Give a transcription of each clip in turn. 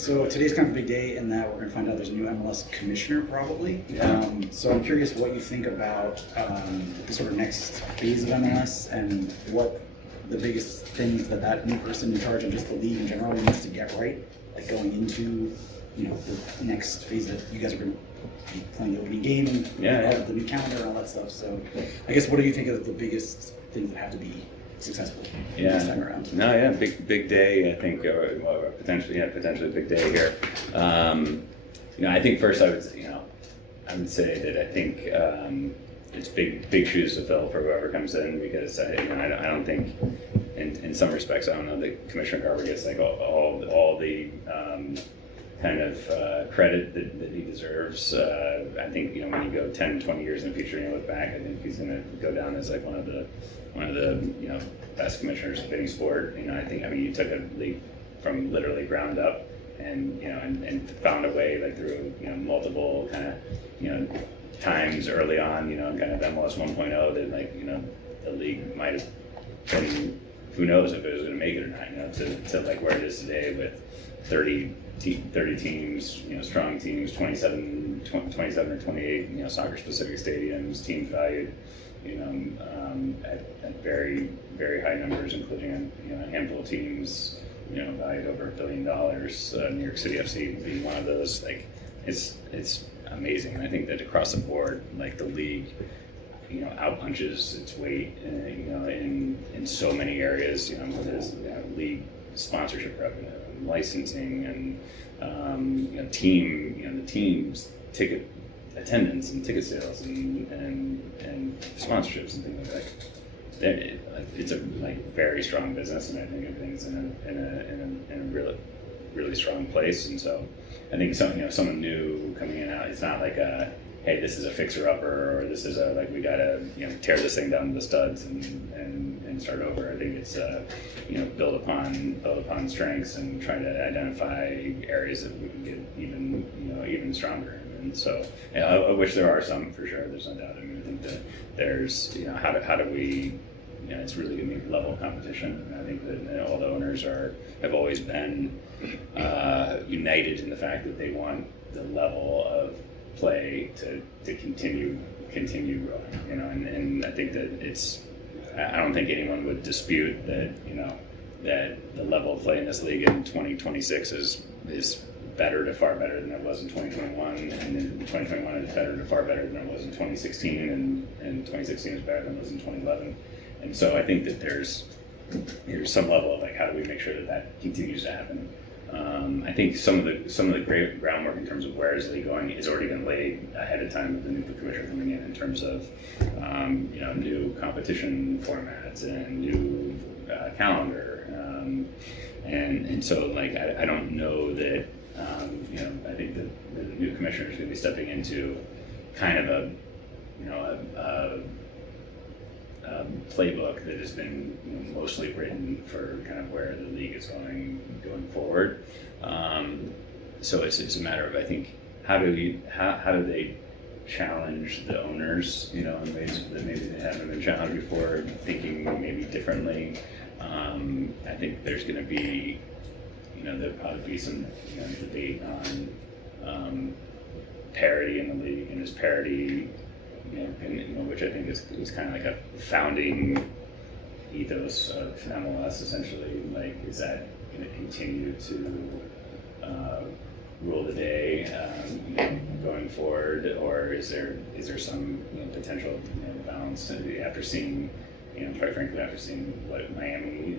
So today's kind of a big day in that we're going to find out there's a new MLS commissioner probably. So I'm curious what you think about the sort of next phase of MLS and what the biggest things that new person in charge and just the league in general needs to get right, like going into the next phase that you guys are going to be playing the opening game and the new calendar and all that stuff. So I guess what do you think are the biggest things that have to be successful this time around? Big day. I think, potentially a big day here. I think first I would say that I think it's big shoes to fill for whoever comes in, because I don't think, in some respects, I don't know that Commissioner Garber gets like all the kind of credit that he deserves. I think when you go 10, 20 years in the future and you look back, I think he's going to go down as like one of the best commissioners of any sport. I think you took a league from literally ground up and found a way, like through multiple kind of times early on, kind of MLS 1.0 that the league might have been, who knows if it was going to make it or not, to like where it is today with 30 teams, strong teams, 27 or 28, soccer specific stadiums, teams valued, at very, very high numbers, including a handful of teams, valued over $1 billion. New York City FC being one of those. Like, it's amazing. And I think that across the board, like the league, outpunches its weight, in so many areas. There's league sponsorship revenue, and licensing, and the team's ticket attendance and ticket sales and sponsorships and things like that. It's a very strong business, and I think everything's in a really strong place. And so I think someone new coming in out, it's not like hey, this is a fixer-upper, or this is we gotta tear this thing down to the studs and start over. I think it's build upon strengths and try to identify areas that we can get even stronger. And so I wish there are some, for sure. There's no doubt. I think that there's how do we it's really going to be level competition. And I think that all the owners have always been united in the fact that they want the level of play to continue growing, and I think that I don't think anyone would dispute that that the level of play in this league in 2026 is far better than it was in 2021, and in 2021 it's far better than it was in 2016, and 2016 is better than it was in 2011. And so I think that there's some level of how do we make sure that continues to happen. I think some of the great groundwork in terms of where is the league going has already been laid ahead of time with the new commissioner coming in terms of new competition formats and new calendar, and so I don't know that I think that the new commissioner is going to be stepping into kind of a playbook that has been mostly written for kind of where the league is going forward. So it's a matter of, I think, how do they challenge the owners, in ways that maybe they haven't been challenged before, thinking maybe differently. I think there's going to be, there'll probably be some debate on parity in the league, and is parity, which I think is kind of like a founding ethos of MLS, essentially. Is that going to continue to rule the day going forward, or is there some potential balance after seeing, quite frankly, after seeing what Miami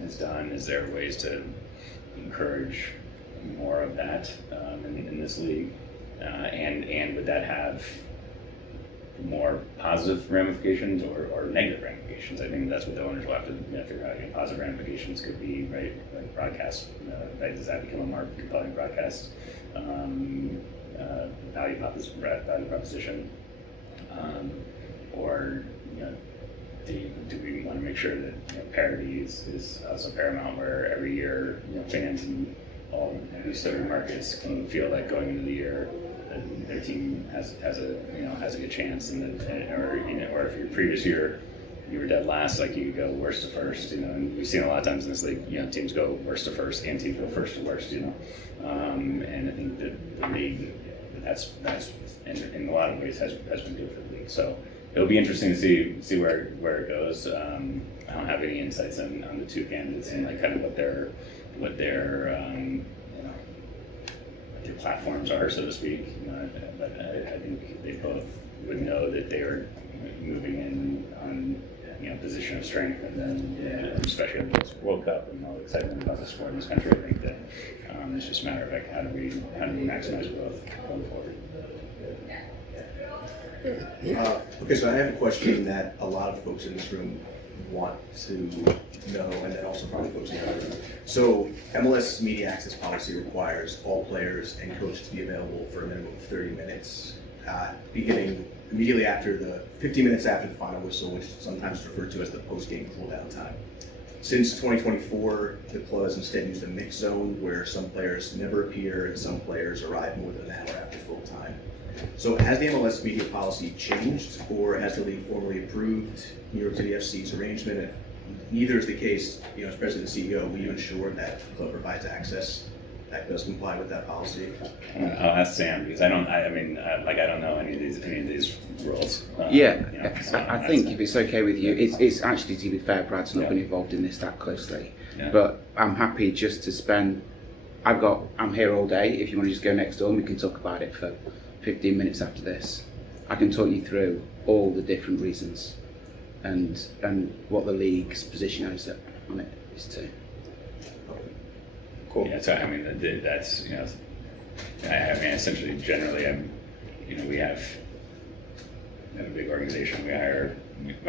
has done? Is there ways to encourage more of that in this league, and would that have more positive ramifications or negative ramifications? I think that's what the owners will have to figure out. Positive ramifications could be like broadcast. Does that become a more compelling broadcast value proposition, or do we want to make sure that parity is also paramount, where every year fans in all these 30 markets can feel like going into the year their team has a good chance, or if your previous year you were dead last, like you go worst to first, and we've seen a lot of times in this league, teams go worst to first and teams go first to worst, and I think that the league, that's in a lot of ways has been good for the league. So it'll be interesting to see where it goes. I don't have any insights on the two candidates and like kind of what their platforms are, so to speak. But I think they both would know that they are moving in on position of strength, and then especially at this World Cup and all the excitement about the sport in this country. I think that it's just a matter of like how do we maximize both going forward. Okay, so I have a question that a lot of folks in this room want to know, and then also probably folks in the other room. So MLS media access policy requires all players and coaches to be available for a minimum of 30 minutes, beginning immediately after the 15 minutes after the final whistle, which is sometimes referred to as the post-game cool-down time. Since 2024, the club has instead used a mixed zone where some players never appear and some players arrive more than an hour after full time. So has the MLS media policy changed, or has the league formally approved New York City FC's arrangement? If neither is the case, as president and CEO, will you ensure that the club provides access that does comply with that policy? I'll ask Sam, because I don't know any of these rules. I think if it's okay with you, it's actually, to be fair, Brad's not been involved in this that closely, but I'm happy just to spend. I'm here all day. If you want to just go next door, and we can talk about it for 15 minutes after this. I can talk you through all the different reasons and what the league's position on it is too. Cool. Yeah, so that's essentially generally we have a big organization. We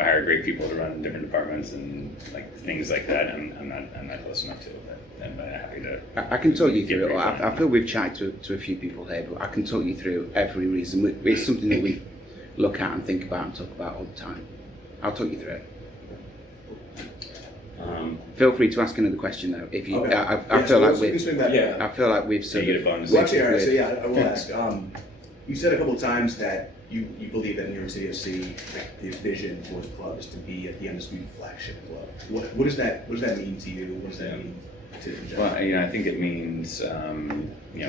hire great people to run different departments and like things like that. I'm not close enough to it, but I'm happy to. I can talk you through it. I feel we've chatted to a few people here, but I can talk you through every reason. It's something that we look at and think about and talk about all the time. I'll talk you through it. Feel free to ask another question though. If you, okay. I feel like we've sort get a of. bonus. Well, actually, all right. So yeah, I will ask. You said a couple of times that you believe that New York City FC, the vision for the club is to be at the undisputed flagship club. What does that mean to you? What does that mean to the Well, I think it means a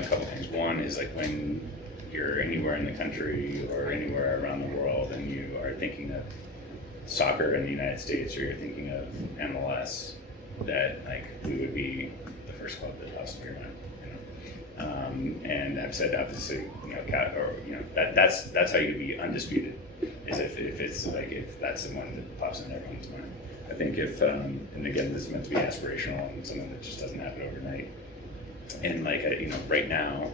couple things. One is like when you're anywhere in the country or anywhere around the world and you are thinking of soccer in the United States, or you're thinking of MLS, that like we would be the first club that pops into your mind. And I've said obviously, that's how you be undisputed, is if it's like if that's the one that pops in everyone's mind. I think if and again this is meant to be aspirational and something that just doesn't happen overnight. And like right now,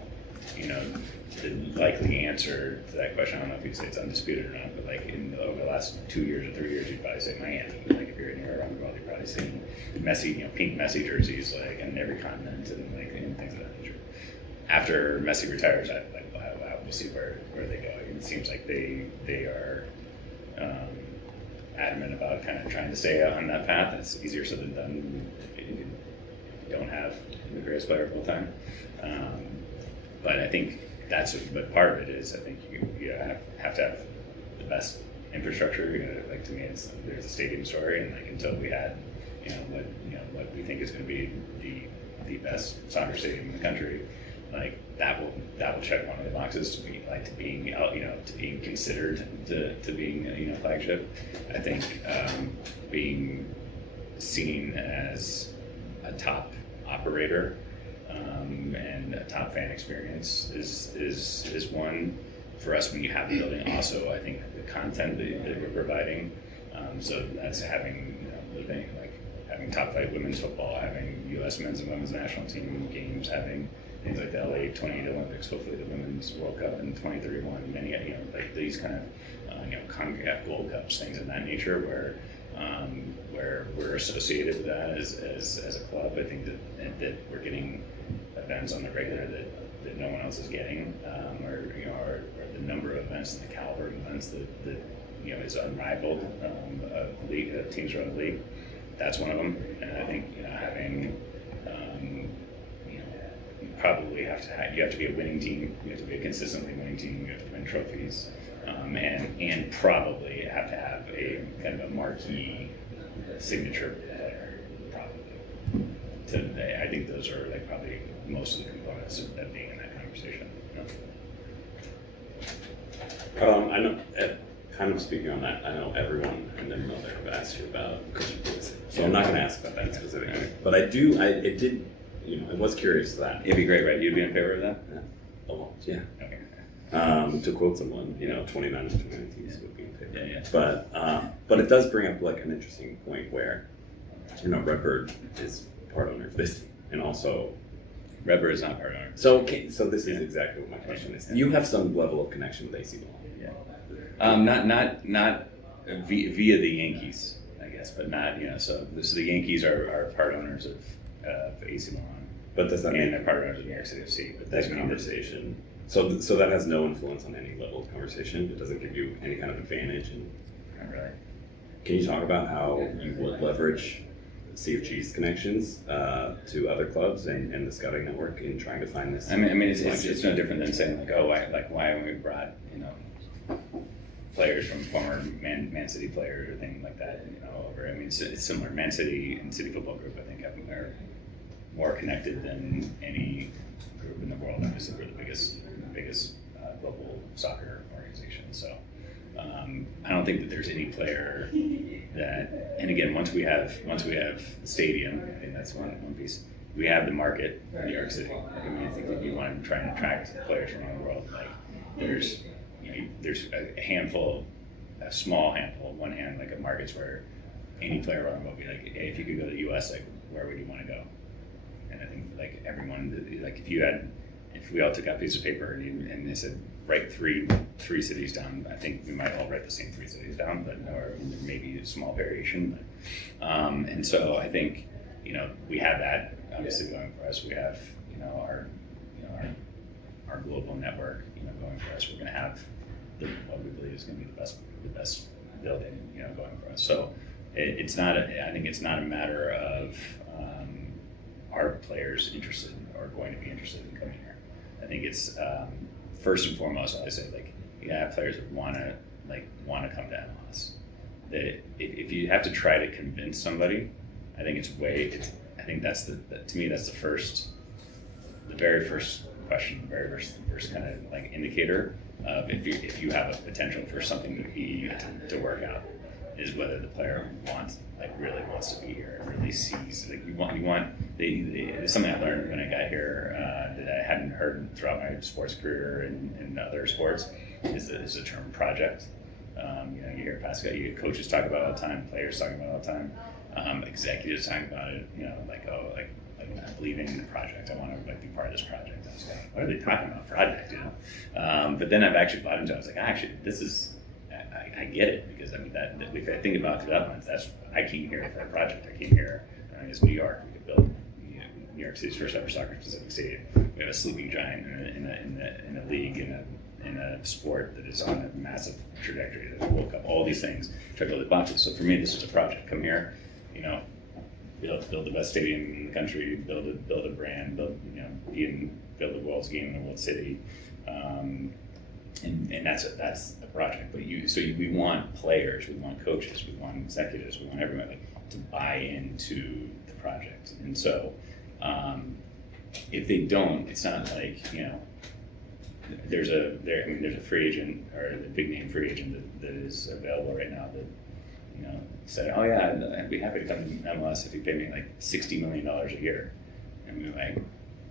the likely answer to that question, I don't know if you'd say it's undisputed or not, but like over the last 2 years or 3 years, you'd probably say Miami. Like if you're anywhere around the world, you've probably seen Messi, pink Messi jerseys like in every continent and like and things of that nature. After Messi retires, we'll see where they go. It seems like they are adamant about kind of trying to stay on that path. It's easier said than done if you don't have the greatest player of all time. But I think but part of it is I think you have to have the best infrastructure. Like to me, there's a stadium story, and like until we had what we think is going to be the best soccer stadium in the country, like that will check one of the boxes to be like to being considered to being flagship. I think being seen as a top operator and a top fan experience is one for us when you have the building. Also, I think the content that we're providing, so that's having having top flight women's football, having U.S. men's and women's national team games, having things like the LA 28 Olympics, hopefully the Women's World Cup in 2031, many like these kind of CONCACAF Gold Cups, things of that nature, where we're associated with that as a club. I think that we're getting events on the regular that no one else is getting, or the number of events and the caliber of events that is unrivaled of league teams around the league. That's one of them, and I think having probably have to be a winning team. You have to be a consistently winning team. You have to win trophies, and probably have to have a kind of a marquee signature player. Probably. I think those are like probably most of the components of that being in that conversation. I know. Kind of speaking on that, I know everyone in the mill there have asked you about Christian Pulisic, so I'm not going to ask about that specifically. But I was curious to that. It'd be great, right? You'd be in favor of that? Oh, yeah. Okay. To quote someone, 29 to 2019 would be in favor. Yeah. But it does bring up like an interesting point where, RedBird is part owner of this, and also RedBird is not part owner. So this is exactly what my question is. You have some level of connection with AC Milan. Not via the Yankees, I guess, but not So the Yankees are part owners of AC Milan, but does that and they're part owners of New York City FC. But that conversation? So that has no influence on any level of conversation. It doesn't give you any kind of advantage. Not really. Can you talk about how you would leverage CFG's connections to other clubs and the scouting network in trying to find this? I mean, it's no different than saying why haven't we brought players from former Man City players or things like that, over. I mean, it's similar. Man City and City Football Group, I think, are more connected than any group in the world. Obviously, we're the biggest global soccer organization. So I don't think that there's any player that. And again, once we have the stadium, I think that's one piece. We have the market in New York City. I think if you want to try and attract players from around the world, there's a small handful, one hand, like of markets where any player around will be like, hey, if you could go to the U.S., like, where would you want to go? And I think like everyone, like if we all took out a piece of paper and they said write three cities down, I think we might all write the same 3 cities down, but or maybe a small variation. And so I think we have that obviously going for us. We have our global network going for us. We're going to have what we believe is going to be the best building going for us. So it's not I think it's not a matter of our players interested or going to be interested in coming here. I think it's first and foremost, I say players that want to come to MLS. That if you have to try to convince somebody, I think I think that's to me that's the very first question, the very first kind of like indicator of if you have a potential for something to work out, is whether the player really wants to be here and really sees something I learned when I got here that I hadn't heard throughout my sports career and other sports is the term project. You hear Pascal, you hear coaches talk about it all the time, players talking about it all the time, executives talking about it. I believe in the project. I want to be part of this project. I was like, what are they talking about, project? But then I've actually bought into it. I was like, this is. I get it, because I mean that if I think about development, I came here for a project. I came here as New York. We could build New York City's first ever soccer-specific stadium. We have a sleeping giant in a league in a sport that is on a massive trajectory. The World Cup, all these things, try to build the boxes. So for me, this is a project. Come here, build the best stadium in the country, build a brand, build the world's game in the world city, and that's a project. But we want players, we want coaches, we want executives, we want everyone to buy into the project. And so if they don't, it's not like there's a free agent or the big name free agent that is available right now that said, oh yeah, I'd be happy to come to MLS if you pay me like $60 million a year. And we're like,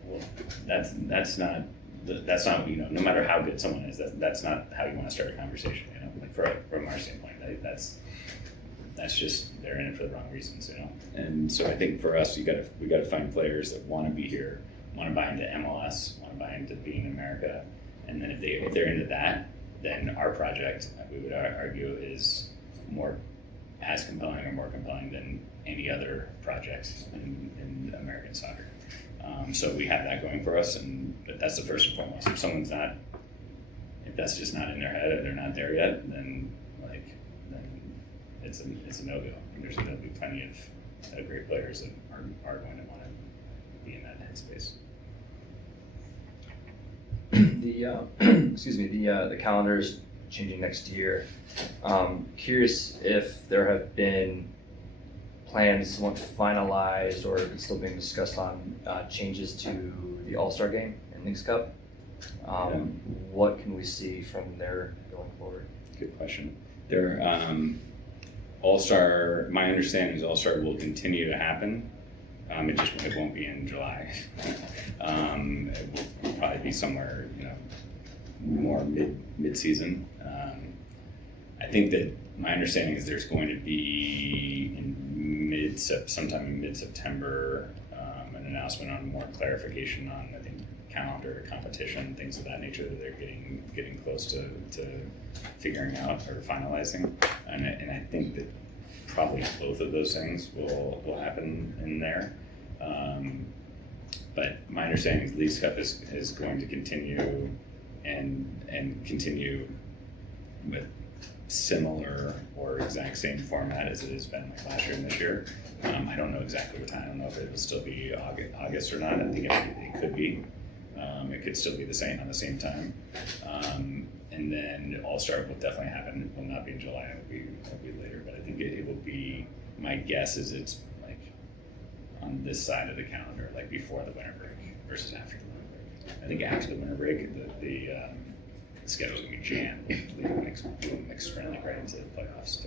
well, that's not no matter how good someone is, that's not how you want to start a conversation. From our standpoint, that's just they're in it for the wrong reasons. And so I think for us, we got to find players that want to be here, want to buy into MLS, want to buy into being in America, and then if they're into that, then our project, we would argue, is as compelling or more compelling than any other project in American soccer. So we have that going for us, but that's the first and foremost. If that's just not in their head or they're not there yet, then it's a no-go. And there'll be plenty of great players that are going to want to be in that headspace. the calendar is changing next year. Curious if there have been plans somewhat finalized or if it's still being discussed on changes to the All-Star game and Leagues Cup. What can we see from there going forward? Good question. There, All-Star, my understanding is All-Star will continue to happen. It won't be in July. It will probably be somewhere, more mid-season. I think that my understanding is there's going to be sometime in mid-September, an announcement on more clarification on, I think, calendar, competition, things of that nature that they're getting close to figuring out or finalizing. And I think that probably both of those things will happen in there. But my understanding is Leagues Cup is going to continue and continue with similar or exact same format as it has been like last year and this year. I don't know exactly what time. I don't know if it will still be August or not. I think it could be. It could still be the same on the same time. And then All-Star will definitely happen. It will not be in July. It'll be later. But I think it will be. My guess is it's like on this side of the calendar, like before the winter break versus after the winter break. I think after the winter break, the schedule's gonna be jammed. We'll mix sprint like right into the playoffs.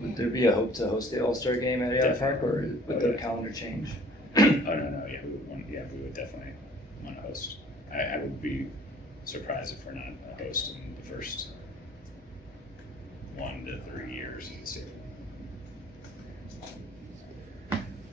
Would there be a hope to host the All-Star game at Etihad Park, or would the calendar change? Oh no, yeah, we would definitely want to host. I would be surprised if we're not a host in the first 1 to 3 years in the stadium.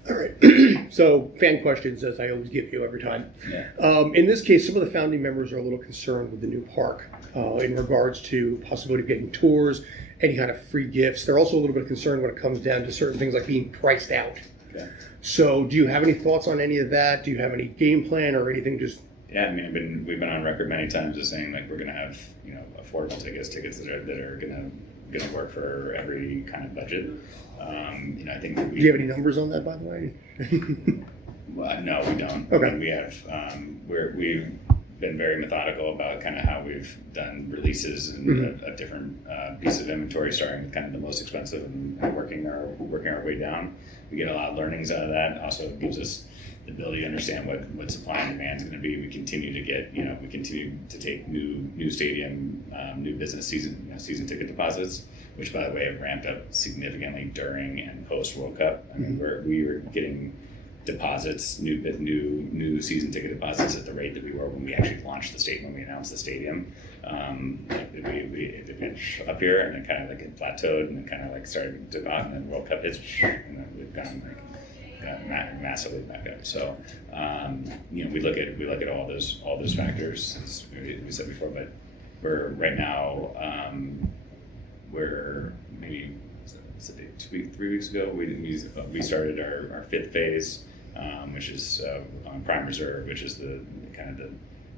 All right. So, fan questions, as I always give you every time. Yeah. In this case, some of the founding members are a little concerned with the new park in regards to possibility of getting tours, any kind of free gifts. They're also a little bit concerned when it comes down to certain things like being priced out. Okay. So, do you have any thoughts on any of that? Do you have any game plan or anything? Just Yeah, I mean, we've been on record many times as saying like we're going to have affordable tickets that are going to work for every kind of budget. I think that do you have any numbers on that, by the way? Well, no, we don't. Okay. We have we've been very methodical about kind of how we've done releases and of different pieces of inventory, starting with kind of the most expensive and working our way down. We get a lot of learnings out of that. Also, it gives us the ability to understand what supply and demand is going to be. We continue to take new stadium, new business season ticket deposits, which by the way have ramped up significantly during and post World Cup. I mean, we were getting deposits, new season ticket deposits at the rate that we were when we actually launched the stadium, when we announced the stadium. It went up here and then kind of like it plateaued and then kind of like started to go out, and then World Cup hits and then we've gone massively back up. So we look at all those factors, as we said before, but we're right now we're maybe 3 weeks ago we started our fifth phase, which is on Prime Reserve, which is the kind of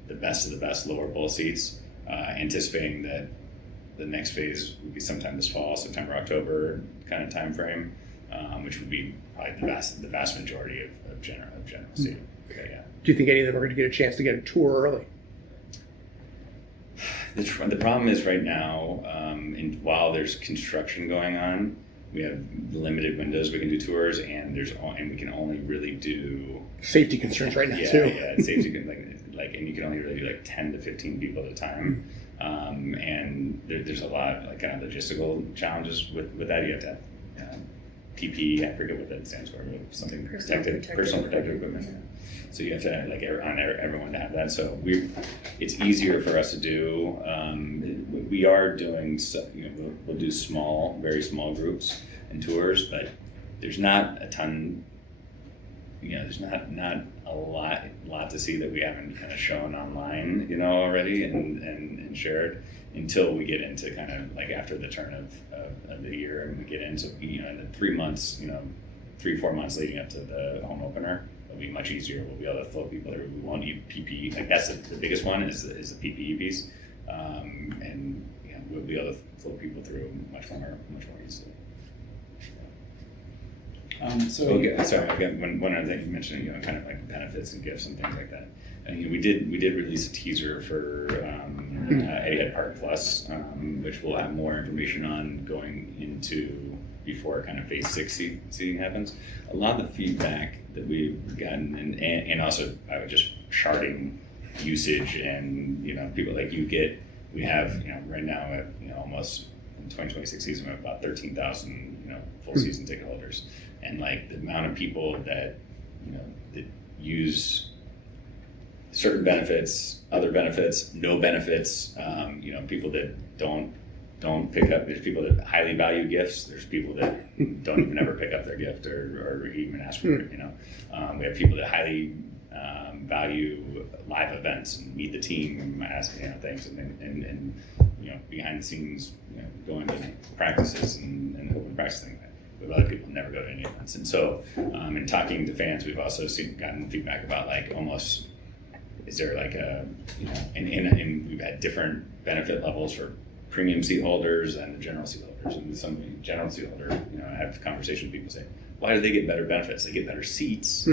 the best of the best lower bowl seats, anticipating that the next phase would be sometime this fall, September, October kind of time frame, which would be probably the vast majority of general stadium. Okay, yeah. Do you think any of them are going to get a chance to get a tour early? The problem is right now, while there's construction going on, we have limited windows we can do tours, and we can only really do Safety concerns right now yeah, too. Yeah, safety and you can only really do like 10 to 15 people at a time, and there's a lot of like kind of logistical challenges with that. You have to have PPE. I forget what that stands for. Something personal protective equipment. Yeah. So you have to like on everyone to have that. So it's easier for us to do. We are doing we'll do very small groups and tours, but there's not a ton. There's not a lot to see that we haven't kind of shown online, already and shared until we get into kind of like after the turn of the year and we get into in the 3 months, 3-4 months leading up to the home opener. It'll be much easier. We'll be able to flow people through. We won't need PPE. Like that's the biggest one is the PPE piece, and we'll be able to flow people through much more easily. Sorry, again, one other thing you mentioned, kind of like benefits and gifts and things like that. And we did release a teaser for Etihad Park Plus, which we'll have more information on going into before kind of phase 6 seating happens. A lot of the feedback that we've gotten, and also just charting usage, and people like we have right now almost in 2026 season we have about 13,000 full season ticket holders, and like the amount of people that that use certain benefits, other benefits, no benefits, people that don't pick up. There's people that highly value gifts. There's people that don't even ever pick up their gift or even ask for it. We have people that highly value live events and meet the team, ask things, and behind the scenes, going to practices and open practice things. We have other people never go to any events, and so in talking to fans, we've also gotten feedback about like almost. Is there like and we've had different benefit levels for premium seat holders and the general seat holders. And some general seat holder, I have conversations with people say, why do they get better benefits? They get better seats,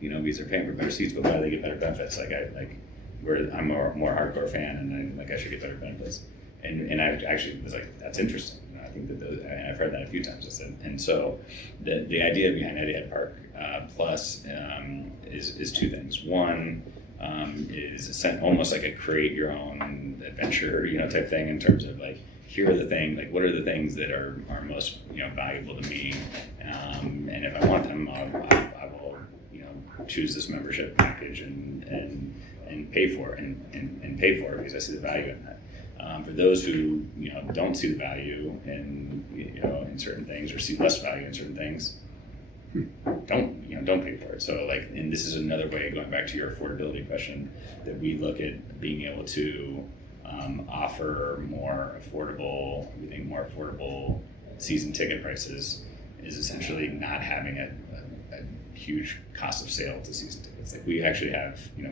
because they're paying for better seats, but why do they get better benefits? I'm a more hardcore fan, and I should get better benefits. And I actually was like, that's interesting. I think that and I've heard that a few times. I said, and so the idea behind Etihad Park Plus is two things. One, is almost like a create your own adventure, type thing in terms of like, here are the things, like what are the things that are most, valuable to me, and if I want them, I will, choose this membership package and pay for it and pay for it because I see the value in that. For those who, don't see the value in certain things or see less value in certain things, don't pay for it. So and this is another way, going back to your affordability question, that we look at being able to offer more affordable season ticket prices is essentially not having a huge cost of sale to season tickets. Like we actually have, we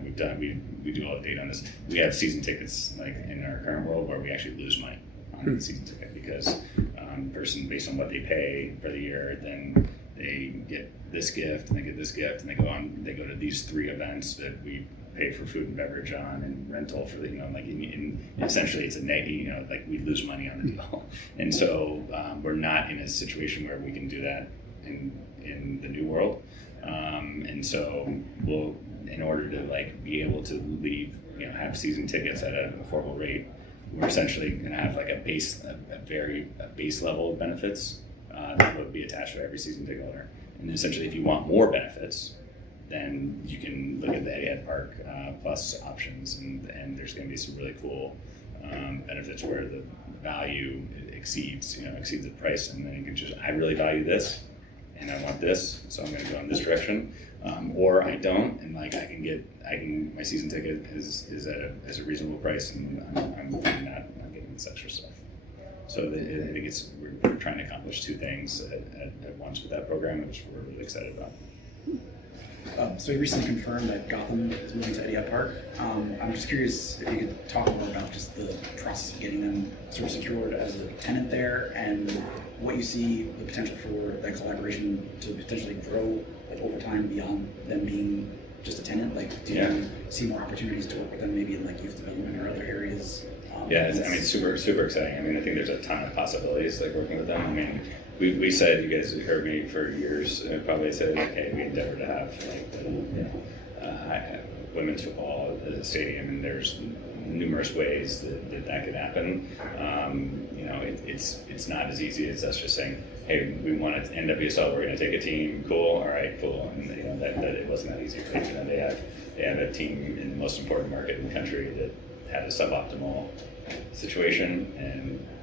do all the data on this. We have season tickets like in our current world where we actually lose money on the season ticket because person based on what they pay for the year, then they get this gift and they get this gift and they go to these 3 events that we pay for food and beverage on and rental for the, essentially it's a net, like we lose money on the deal. And so we're not in a situation where we can do that in the new world. And so we'll, in order to be able to have season tickets at an affordable rate, we're essentially going to have a base level of benefits that would be attached to every season ticket holder. And essentially, if you want more benefits, then you can look at the Etihad Park Plus options, and there's going to be some really cool benefits where the value exceeds the price, and then you can I really value this, and I want this, so I'm going to go in this direction, or I don't, and my season ticket is at a reasonable price, and I'm not getting this extra stuff. So I think we're trying to accomplish 2 things at once with that program, which we're really excited about. So we recently confirmed that Gotham is moving to Etihad Park. I'm just curious if you could talk more about just the process of getting them sort of secured as a tenant there, and what you see the potential for that collaboration to potentially grow over time beyond them being just a tenant. Do you see more opportunities to work with them, maybe in youth development or other areas? It's super exciting. I think there's a ton of possibilities working with them. We said, you guys have heard me for years, probably said, hey, we endeavor to have women's football at the stadium, and there's numerous ways that could happen. It's not as easy as us just saying, hey, we want to NWSL, we're going to take a team, cool, all right, cool, and that it wasn't that easy. Right? They have a team in the most important market in the country that had a suboptimal situation,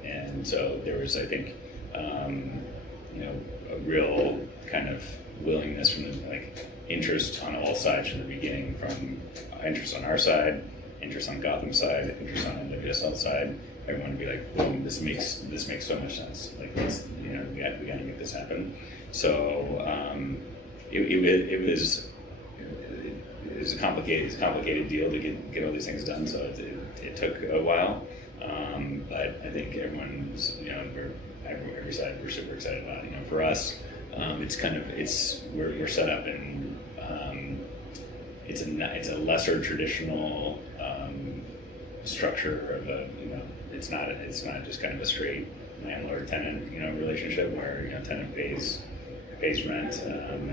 and so there was, I think, a real kind of willingness from the interest on all sides from the beginning, from interest on our side, interest on Gotham's side, interest on NWSL side. Everyone would be like, boom, this makes so much sense. We got to make this happen. So it was a complicated deal to get all these things done. So it took a while, but I think everyone's every side we're super excited about. For us, we're set up in it's a lesser traditional structure of a, it's not just kind of a straight landlord-tenant, relationship where, tenant pays rent, and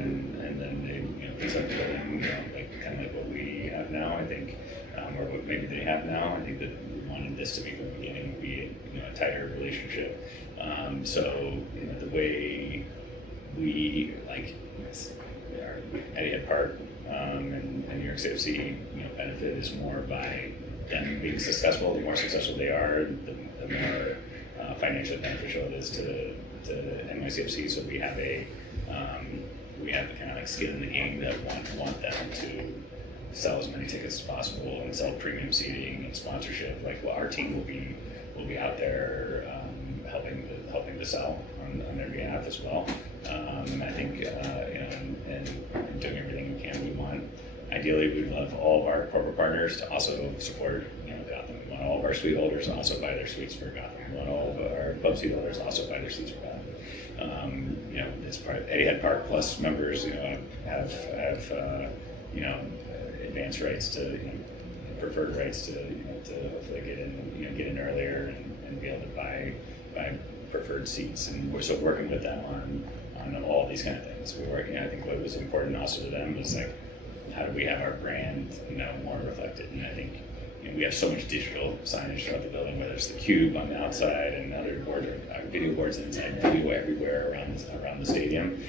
then they lease up the building, like kind of like what we have now, I think, or what maybe they have now. I think that we wanted this to be from the beginning, be a tighter relationship. So the way we like our Etihad Park and New York CFC, benefit is more by them being successful. The more successful they are, the more financially beneficial it is to NYCFC. So we have the kind of like skin in the game that want them to sell as many tickets as possible and sell premium seating and sponsorship. Like, well, our team will be out there helping to sell on their behalf as well. I think and doing everything we can. We want, ideally, we'd love all of our corporate partners to also support Gotham. We want all of our suite holders to also buy their suites for Gotham. We want all of our club suite holders to also buy their suites for Gotham. It's part of Etihad Park Plus members. Have advanced rights to preferred rights to hopefully get in earlier and be able to buy preferred seats, and we're still working with them on all these kind of things. We're working. I think what was important also to them was like, how do we have our brand more reflected? And I think we have so much digital signage throughout the building, whether it's the cube on the outside and other boards, or video boards inside, video everywhere around the stadium,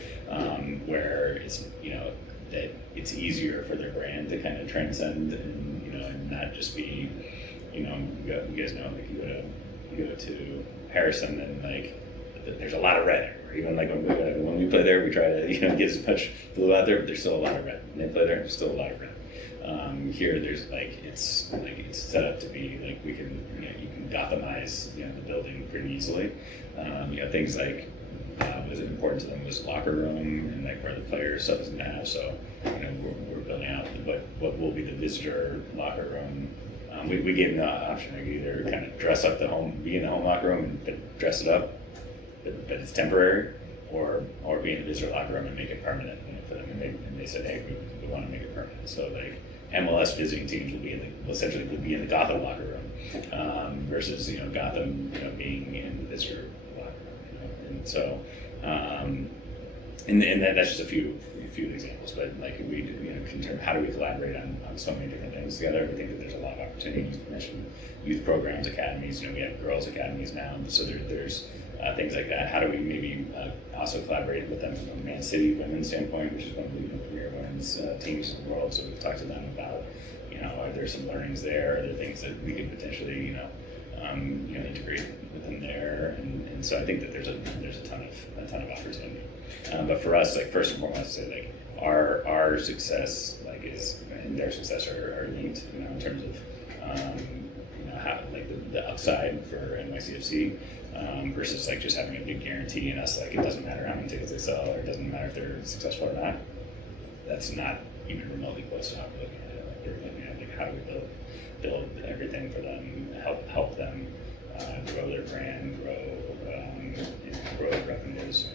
where it's that it's easier for their brand to kind of transcend and not just be you guys know, like you go to Harrison and like there's a lot of red everywhere. Even like when we play there, we try to get as much blue out there, but there's still a lot of red. When they play there, there's still a lot of red. Here, there's it's set up to be like we can you can Gothamize the building pretty easily. Things like was important to them was locker room and like where the player stuff is now. So we're building out what will be the visitor locker room. We gave them the option to either kind of dress up be in the home locker room and dress it up, but it's temporary, or be in the visitor locker room and make it permanent for them. And they said, hey, we want to make it permanent. So like MLS visiting teams will essentially be in the Gotham locker room, versus Gotham being in the visitor locker room. And so and that's just a few examples, but like we how do we collaborate on so many different things together? We think that there's a lot of opportunities. You mentioned youth programs, academies. We have girls academies now, so there's things like that. How do we maybe also collaborate with them from a Man City women's standpoint, which is one of the premier women's teams in the world? So we've talked to them about are there some learnings there? Are there things that we could potentially integrate with them there? And so I think that there's a ton of opportunity. But for us, like first and foremost, like our success and their success are linked, in terms of how like the upside for NYCFC versus like just having a big guarantee and us like it doesn't matter how many tickets they sell or it doesn't matter if they're successful or not. That's not even remotely close to how we're looking at it. Like we're looking at like how do we build everything for them, help them grow their brand, grow revenues,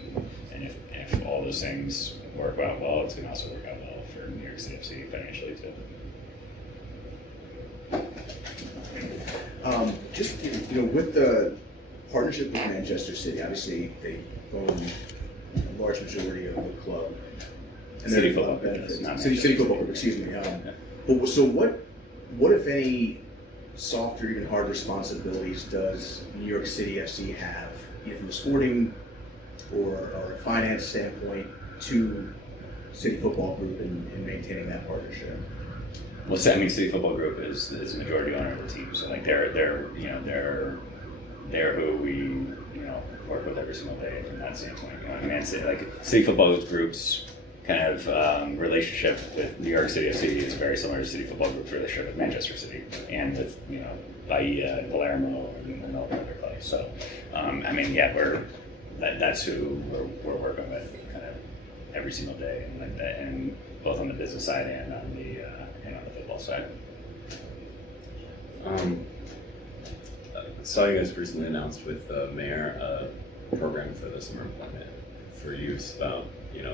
and if all those things work out well, it's going to also work out well for New York CFC financially too. Just with the partnership with Manchester City, obviously they own a large majority of the club. And City there are football benefits. group, City football group, excuse me. But so what if any soft or even hard responsibilities does New York City FC have, either from a sporting or a finance standpoint, to City Football Group in maintaining that partnership? Well, City Football Group is a majority owner of the team, so like they're who we work with every single day from that standpoint. City Football Group's kind of relationship with New York City FC is very similar to City Football Group's relationship with Manchester City and with Bahia and Palermo and all the other clubs. So that's who we're working with kind of every single day, and like that, and both on the business side and on the football side. Saw you guys recently announced with the mayor a program for the summer employment for youth about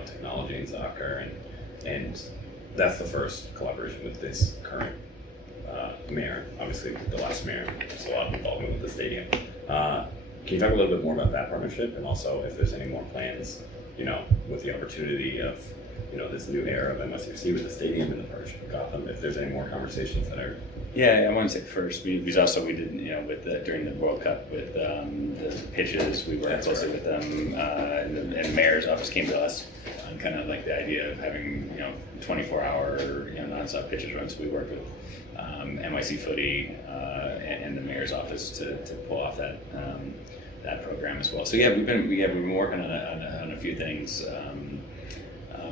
technology and soccer, and that's the first collaboration with this current mayor. Obviously, the last mayor, there's a lot of involvement with the stadium. Can you talk a little bit more about that partnership, and also if there's any more plans, with the opportunity of, this new era of NYCFC with the stadium and the partnership with Gotham, if there's any more conversations that are... Yeah, I want to say first, because also we did, with during the World Cup with the pitches, we worked closely with them, and the mayor's office came to us on kind of like the idea of having, 24-hour, nonstop pitches runs. We worked with NYC Footy and the mayor's office to pull off that program as well. So yeah, we've been working on a few things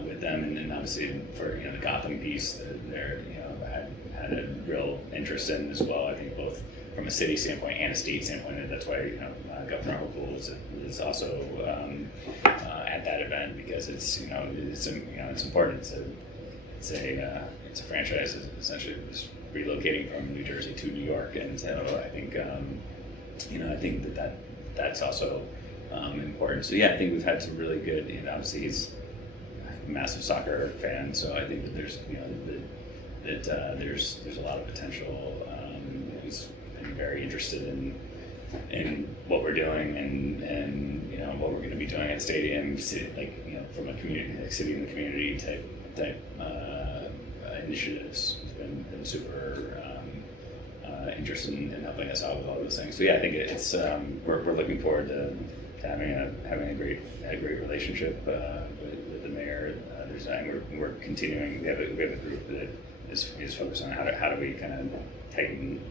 with them, and then obviously for the Gotham piece, they're had a real interest in as well. I think both from a city standpoint and a state standpoint, and that's why Governor Hochul is also at that event, because it's important. It's a franchise essentially is relocating from New Jersey to New York, and so I think I think that's also important. So yeah, I think we've had some really good. Obviously he's a massive soccer fan, so I think that there's there's a lot of potential. He's been very interested in what we're doing and what we're going to be doing at stadium, from a community, city in the community type initiatives. He's been super interested in helping us out with all those things. So yeah, I think it's we're looking forward to having a great relationship with the mayor. We're continuing. We have a group that is focused on how do we kind of tighten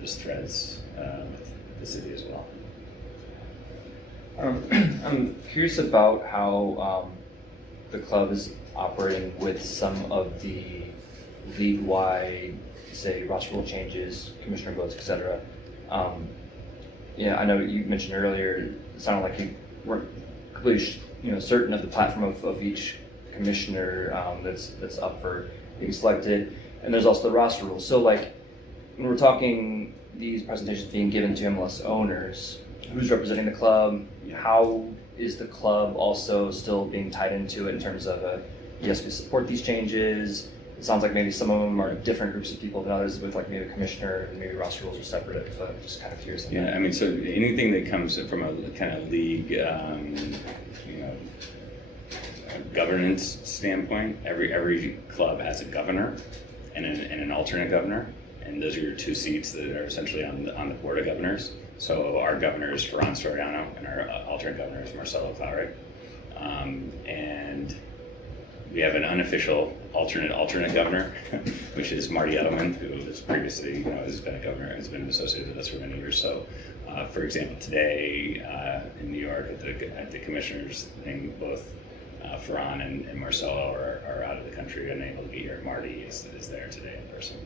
those threads with the city as well. I'm curious about how the club is operating with some of the league-wide, say, roster rule changes, commissioner votes, etc. I know you mentioned earlier, it sounded like you weren't completely certain of the platform of each commissioner that's up for being selected, and there's also the roster rules. So when we're talking these presentations being given to MLS owners, who's representing the club? How is the club also still being tied into it in terms of yes, we support these changes? It sounds like maybe some of them are different groups of people than others, with maybe a commissioner and maybe roster rules are separate. So I'm just kind of curious. Yeah, I mean, so anything that comes from a kind of league, governance standpoint, every club has a governor and an alternate governor, and those are your two seats that are essentially on the board of governors. So our governor is Ferran Soriano, and our alternate governor is Marcelo Claure. And we have an unofficial alternate governor, which is Marty Edelman, who has previously has been a governor, has been associated with us for many years. So, for example, today in New York at the commissioners thing, both Ferran and Marcelo are out of the country, unable to be here. Marty is there today in person.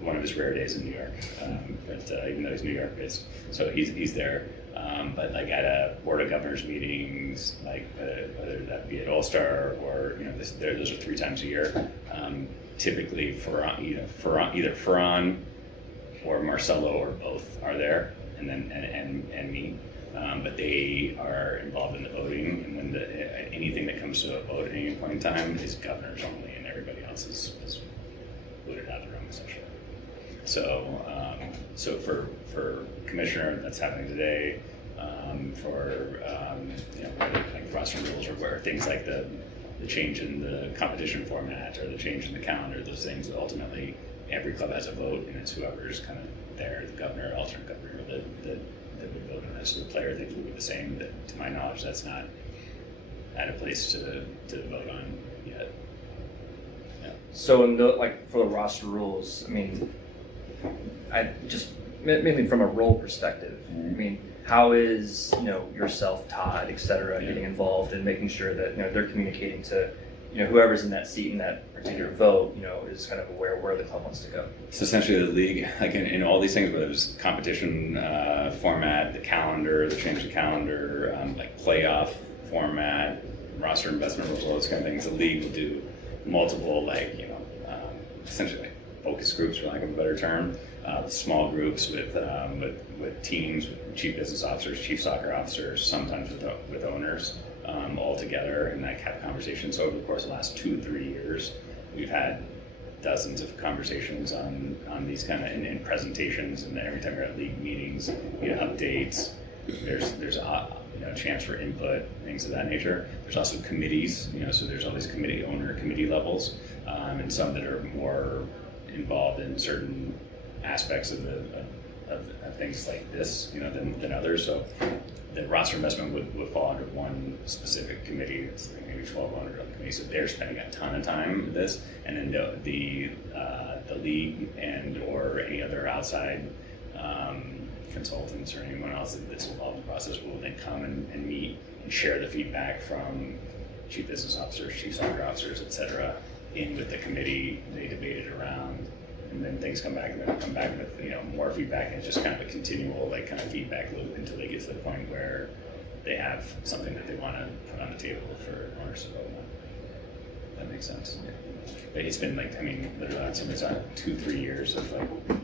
One of his rare days in New York, but even though he's New York based, so he's there. But at a board of governors meetings, whether that be at All Star or those are 3 times a year. Typically, either Ferran or Marcelo or both are there, and then and me. But they are involved in the voting, and when anything that comes to a vote at any point in time is governors only, and everybody else is voted out of the room essentially. So for commissioner, that's happening today. For roster rules or where things like the change in the competition format or the change in the calendar, those things ultimately every club has a vote, and it's whoever's kind of there, the governor, alternate governor, that would vote on this. So the player things will be the same. But to my knowledge, that's not at a place to vote on yet. Yeah. So for the roster rules, I mean, I just mainly from a role perspective. Mm-hmm. I mean, how is yourself, Todd, et cetera, getting involved in making sure that they're communicating to whoever's in that seat in that particular vote, is kind of aware where the club wants to go. So essentially the league, in all these things, whether it's competition format, the calendar, the change of calendar, playoff format, roster investment rules, all those kind of things, the league will do multiple, essentially focus groups, for lack of a better term, small groups with teams, with chief business officers, chief soccer officers, sometimes with owners, all together and like have conversations. So over the course of the last 2-3 years, we've had dozens of conversations on these kind of in presentations, and every time we're at league meetings, we get updates. There's a chance for input, things of that nature. There's also committees, so there's all these committee levels, and some that are more involved in certain aspects of things like this, than others. So the roster investment would fall under one specific committee. It's like maybe 1,200 of the committee, so they're spending a ton of time with this. And then the league and or any other outside consultants or anyone else that's involved in the process will then come and meet and share the feedback from chief business officers, chief soccer officers, etc. in with the committee. They debate it around, and then things come back, and then come back with more feedback, and it's just kind of a continual kind of feedback loop until they get to the point where they have something that they want to put on the table for owner's development. That makes sense. Yeah. But it's been literally it's 2-3 years of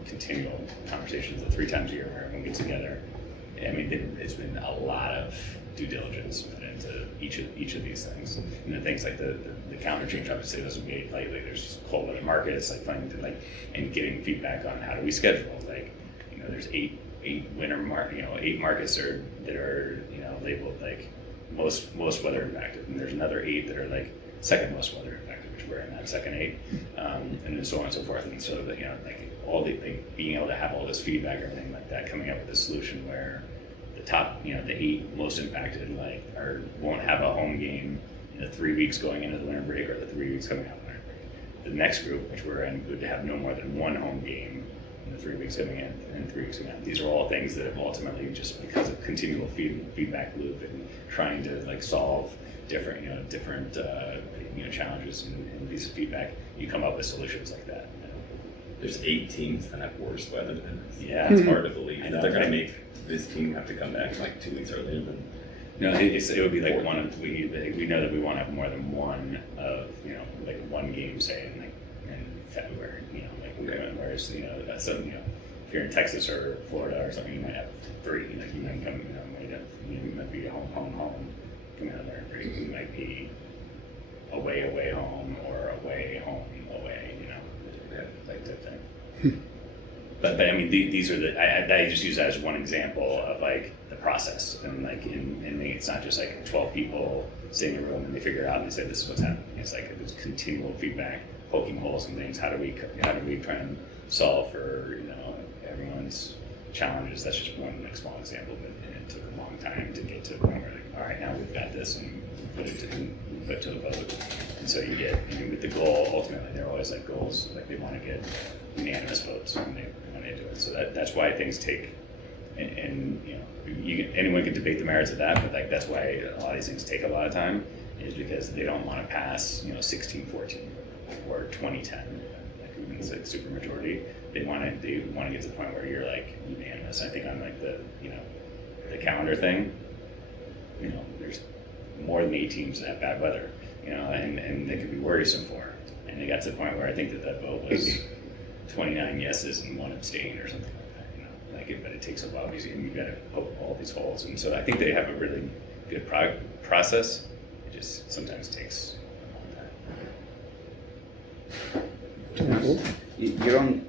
continual conversations, 3 times a year where everyone gets together. It's been a lot of due diligence put into each of these things. And the things like the calendar change obviously doesn't get lightly. There's cold weather markets, and getting feedback on how do we schedule. There's 8 markets that are labeled most weather impacted, and there's another 8 that are second most weather impacted, which we're in that second 8, and then so on and so forth. And so being able to have all this feedback or everything like that, coming up with a solution where the top, the 8 most impacted won't have a home game in the 3 weeks going into the winter break, or the 3 weeks coming out of the winter break. The next group, which we're in, would have no more than 1 home game in the 3 weeks coming in and 3 weeks coming out. These are all things that have ultimately, just because of continual feedback loop and trying to solve different challenges and piece of feedback, you come up with solutions like that. There's 8 teams that have worse weather than this. Yeah, it's hard to believe I that know, they're going right? to make this team have to come back 2 weeks earlier than. No, it would be one of we know that we want to have more than one of one game, say in February, whereas so if you're in Texas or Florida or something, you might have 3. You might come, you might be a home coming out of there. You might be away home, or away home away, like that thing. But these are I just use that as one example of the process, and it's not just 12 people sitting in a room and they figure it out and they say this is what's happening. It's there's continual feedback, poking holes in things. How do we try and solve for everyone's challenges? That's just one small example, but it took a long time to get to the point where all right, now we've got this and put it to a vote. And so you get with the goal, ultimately they're always goals, they want to get unanimous votes when they do it. So that's why things take, and anyone can debate the merits of that, but that's why a lot of these things take a lot of time, is because they don't want to pass 16-14 or 20-10. It's super majority. They want to get to the point where you're unanimous. I think on the calendar thing, there's more than 8 teams that have bad weather, and they could be worrisome for. And they got to the point where I think that vote was 29 yeses and 1 abstain or something like that. But it takes a while, because you've got to poke all these holes. And so I think they have a really good process. It just sometimes takes a long time. You're on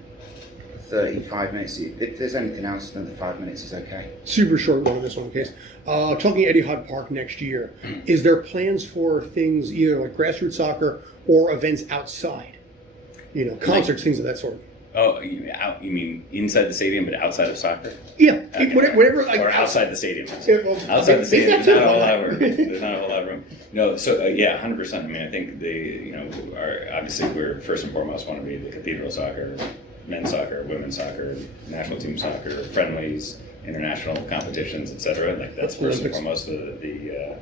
35 minutes. If there's anything else, another 5 minutes is okay. Super short one on this one, case. Talking Etihad Park next year, is there plans for things either like grassroots soccer or events outside? Concerts, things of that sort. Oh, you mean inside the stadium, but outside of soccer? Yeah, Okay. whatever. Or outside the stadium. Well, Outside the stadium, there's there's not a whole lot of room. There's not a whole lot of room. No, so yeah, 100%. I think they, obviously we're first and foremost want to be the cathedral soccer, men's soccer, women's soccer, national team soccer, friendlies, international competitions, etc. That's first and foremost the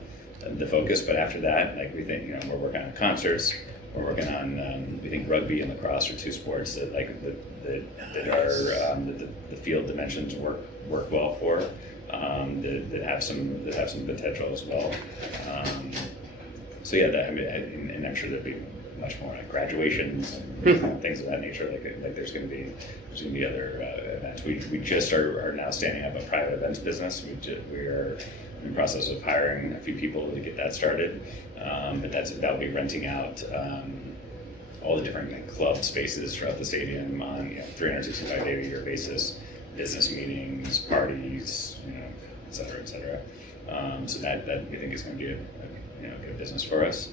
focus. But after that, we think we're working on concerts. We're working on we think rugby and lacrosse are 2 sports that that are that the field dimensions work well for, that have some potential as well. So yeah, and I'm sure there'll be much more graduations and things of that nature. There's going to be other events. We just are now standing up a private events business. We are in the process of hiring a few people to get that started. But that'll be renting out all the different like, club spaces throughout the stadium on 365 day a year basis, business meetings, parties, et cetera, et cetera. So that we think is going to be a good business for us.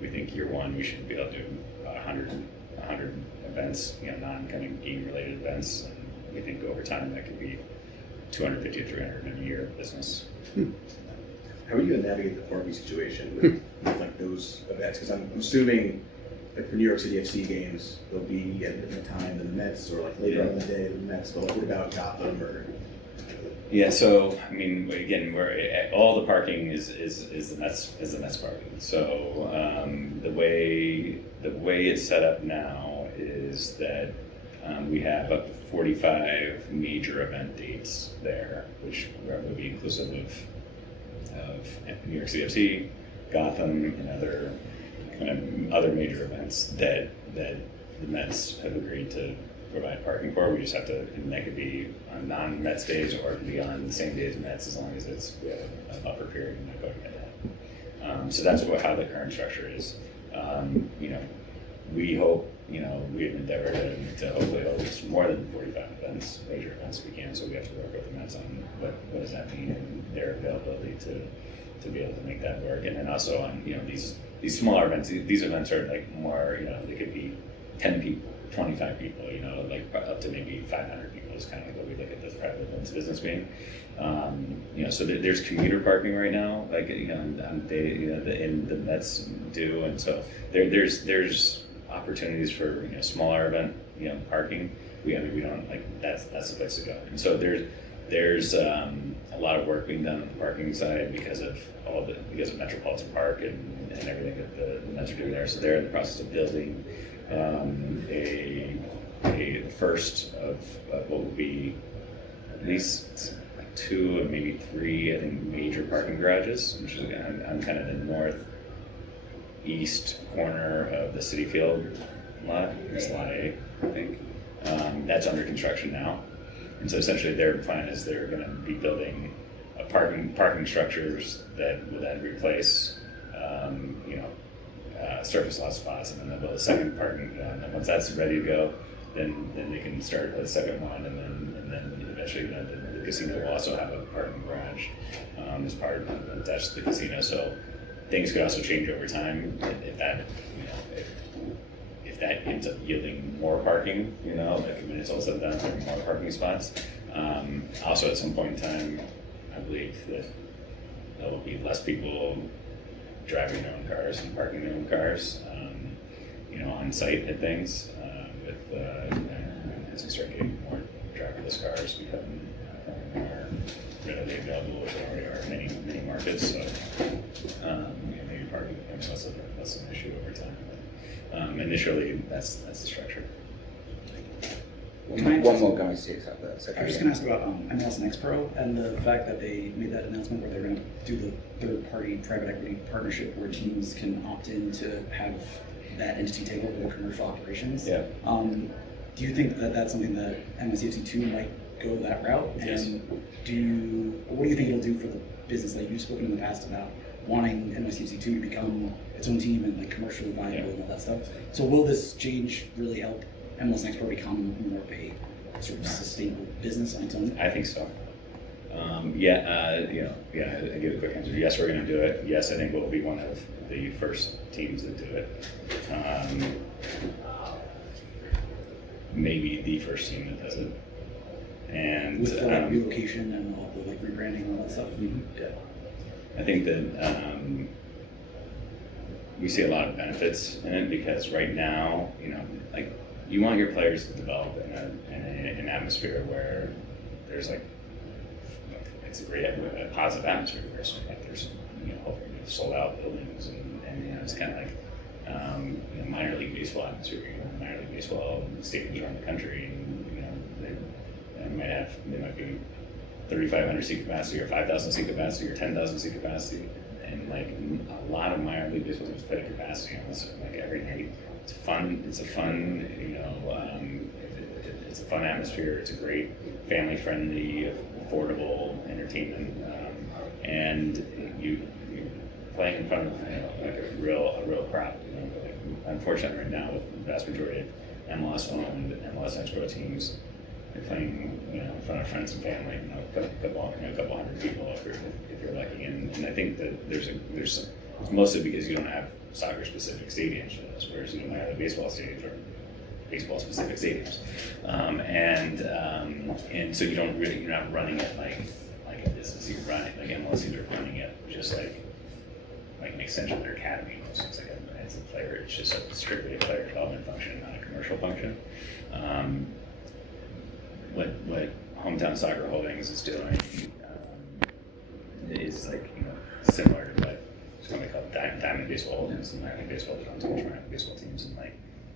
We think year one we should be able to do about 100 events, non kind of game related events, and we think over time that could be 250 to 300 in a year business. How are you going to navigate the parking situation with like those events? Because I'm assuming like for New York City FC games, they'll be at a different time than the Mets, or like later on in the day than the Mets. But like, what about Gotham or? Yeah, so I mean, again, all the parking is the Mets parking. So the way it's set up now is that we have up to 45 major event dates there, which will be inclusive of New York City FC, Gotham, and other major events that the Mets have agreed to provide parking for. We just have to, and that could be on non-Mets days or it could be on the same day as Mets, as long as we have a buffer period and not go to that. So that's how the current structure is. We hope, we have endeavored to hopefully host more than 45 events, major events if we can. So we have to work with the Mets on what does that mean and their availability to be able to make that work. And then also on, these smaller events, these events are like more, they could be 10 people, 25 people, like up to maybe 500 people is kind of like what we look at this private events business being. So there's commuter parking right now, like on day, the Mets do, and so there's opportunities for smaller event parking. We don't like that's the place to go. And so there's a lot of work being done on the parking side because of Metropolitan Park and everything that the Mets are doing there. So they're in the process of building the first of what will be at least like 2 and maybe 3, I think, major parking garages, which is on kind of the northeast corner of the City Field lot. It's lot A, I think. That's under construction now. And so essentially their plan is they're going to be building parking structures that will then replace surface lot spots, and then they'll build a second parking. And once that's ready to go, then they can start a second one, and then eventually the casino will also have a parking garage as part of attached to the casino. So things could also change over time if that if that ends up yielding more parking. Like when it's all said and done, there are more parking spots. Also, at some point in time, I believe that there will be less people driving their own cars and parking their own cars, on site at things. As we start getting more driverless cars becoming more readily available, which there already are in many markets. So maybe parking becomes less an issue over time. But initially, that's the structure. Can I One ask- more guy sees that there. I was just going to ask about MLS Next Pro and the fact that they made that announcement where they're going to do the third-party private equity partnership where teams can opt in to have that entity take over the commercial operations. Yeah. Do you think that that's something that NYCFC 2 might go that route? Yes. And what do you think it'll do for the business? Like you've spoken in the past about wanting NYCFC 2 to become its own team and like commercially viable and all that stuff. So will this change really help MLS Next Pro become more of a sort of sustainable business on its own? I think so. I give a quick answer. Yes, we're going to do it. Yes, I think we'll be one of the first teams that do it. Maybe the first team that does it. And With the relocation and all the like rebranding and all that stuff. Yeah. I think that we see a lot of benefits in it because right now, like you want your players to develop in an atmosphere where there's it's a great positive atmosphere where there's hopefully sold out buildings and it's kind of like minor league baseball atmosphere. Minor league baseball stadiums around the country, and they might be 3,500 seat capacity or 5,000 seat capacity or 10,000 seat capacity, and like a lot of minor league baseball teams play capacity almost like every night. It's fun. It's a fun, it's a fun atmosphere. It's a great family-friendly, affordable entertainment and you're playing in front of like a real crowd. Like, unfortunately, right now with the vast majority of MLS-owned MLS Next-Pro teams, you're playing in front of friends and family, a couple hundred people if you're lucky. And I think that there's mostly because you don't have soccer-specific stadiums for this, whereas you might have baseball stadiums or baseball-specific stadiums, and so you're not running it like a business. You're running like MLS teams are running it just like an extension of their academy. It's a player. It's just strictly a player development function, not a commercial function. What Hometown Soccer Holdings is doing is similar to what somebody called Diamond Baseball Holdings and Miami Baseball baseball teams, and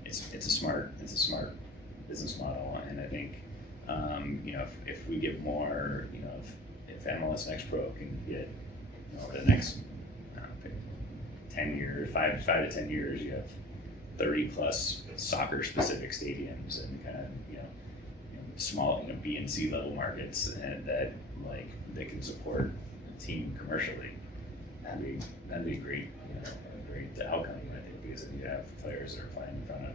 it's a smart business model. And I think if we get more, if MLS Next Pro can get over the next 10 years, 5 to 10 years, you have 30 plus soccer specific stadiums and kind of small B and C level markets, and that can support a team commercially. That'd be a great outcome, I think, because if you have players that are playing in front of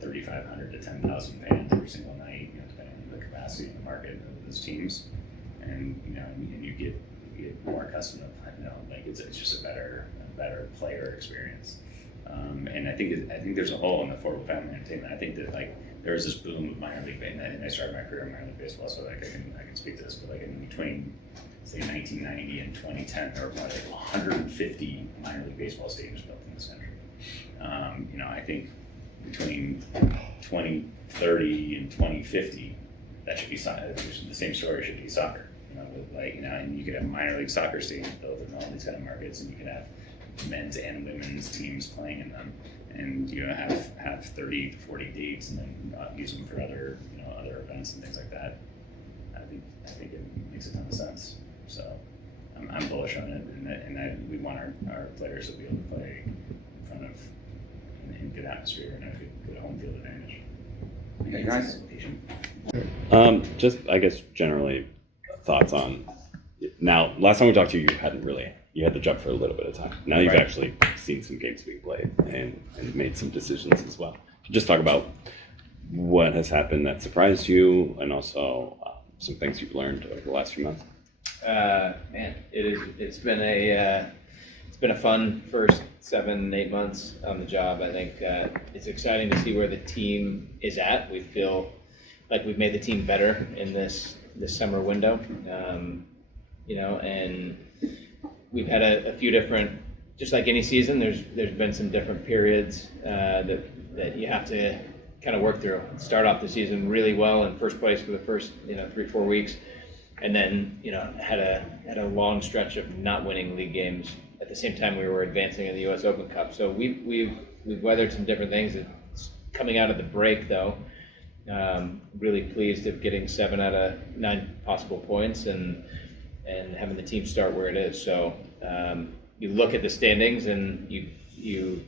3,500 to 10,000 fans every single night, depending on the capacity in the market of those teams, and you get more accustomed to it's just a better player experience. And I think there's a hole in the affordable family entertainment. I think that there was this boom of minor league, and I started my career in minor league baseball, so I can speak to this. But in between, say, 1990 and 2010, there were probably 150 minor league baseball stadiums built in this country. I think between 2030 and 2050, that should be the same story should be soccer. And you could have minor league soccer stadiums built in all these kind of markets, and you could have men's and women's teams playing in them, and have 30 to 40 dates, and then use them for other events and things like that. I think it makes a ton of sense. So I'm bullish on it, and we want our players to be able to play in front of in good atmosphere and have good home field advantage. Okay, guys. Just I guess generally thoughts on now. Last time we talked to you, you had the job for a little bit of time. Now you've actually seen some games being played and made some decisions as well. Just talk about what has happened that surprised you, and also some things you've learned over the last few months. Man, it's been a fun first 7-8 months on the job. I think it's exciting to see where the team is at. We feel like we've made the team better in this summer window, and we've had a few different, just like any season, there's been some different periods that you have to kind of work through. Start off the season really well in first place for the first 3-4 weeks, and then had a long stretch of not winning league games at the same time we were advancing in the U.S. Open Cup. So we've weathered some different things. It's coming out of the break though. Really pleased of getting 7 out of 9 possible points and having the team start where it is. So you look at the standings and you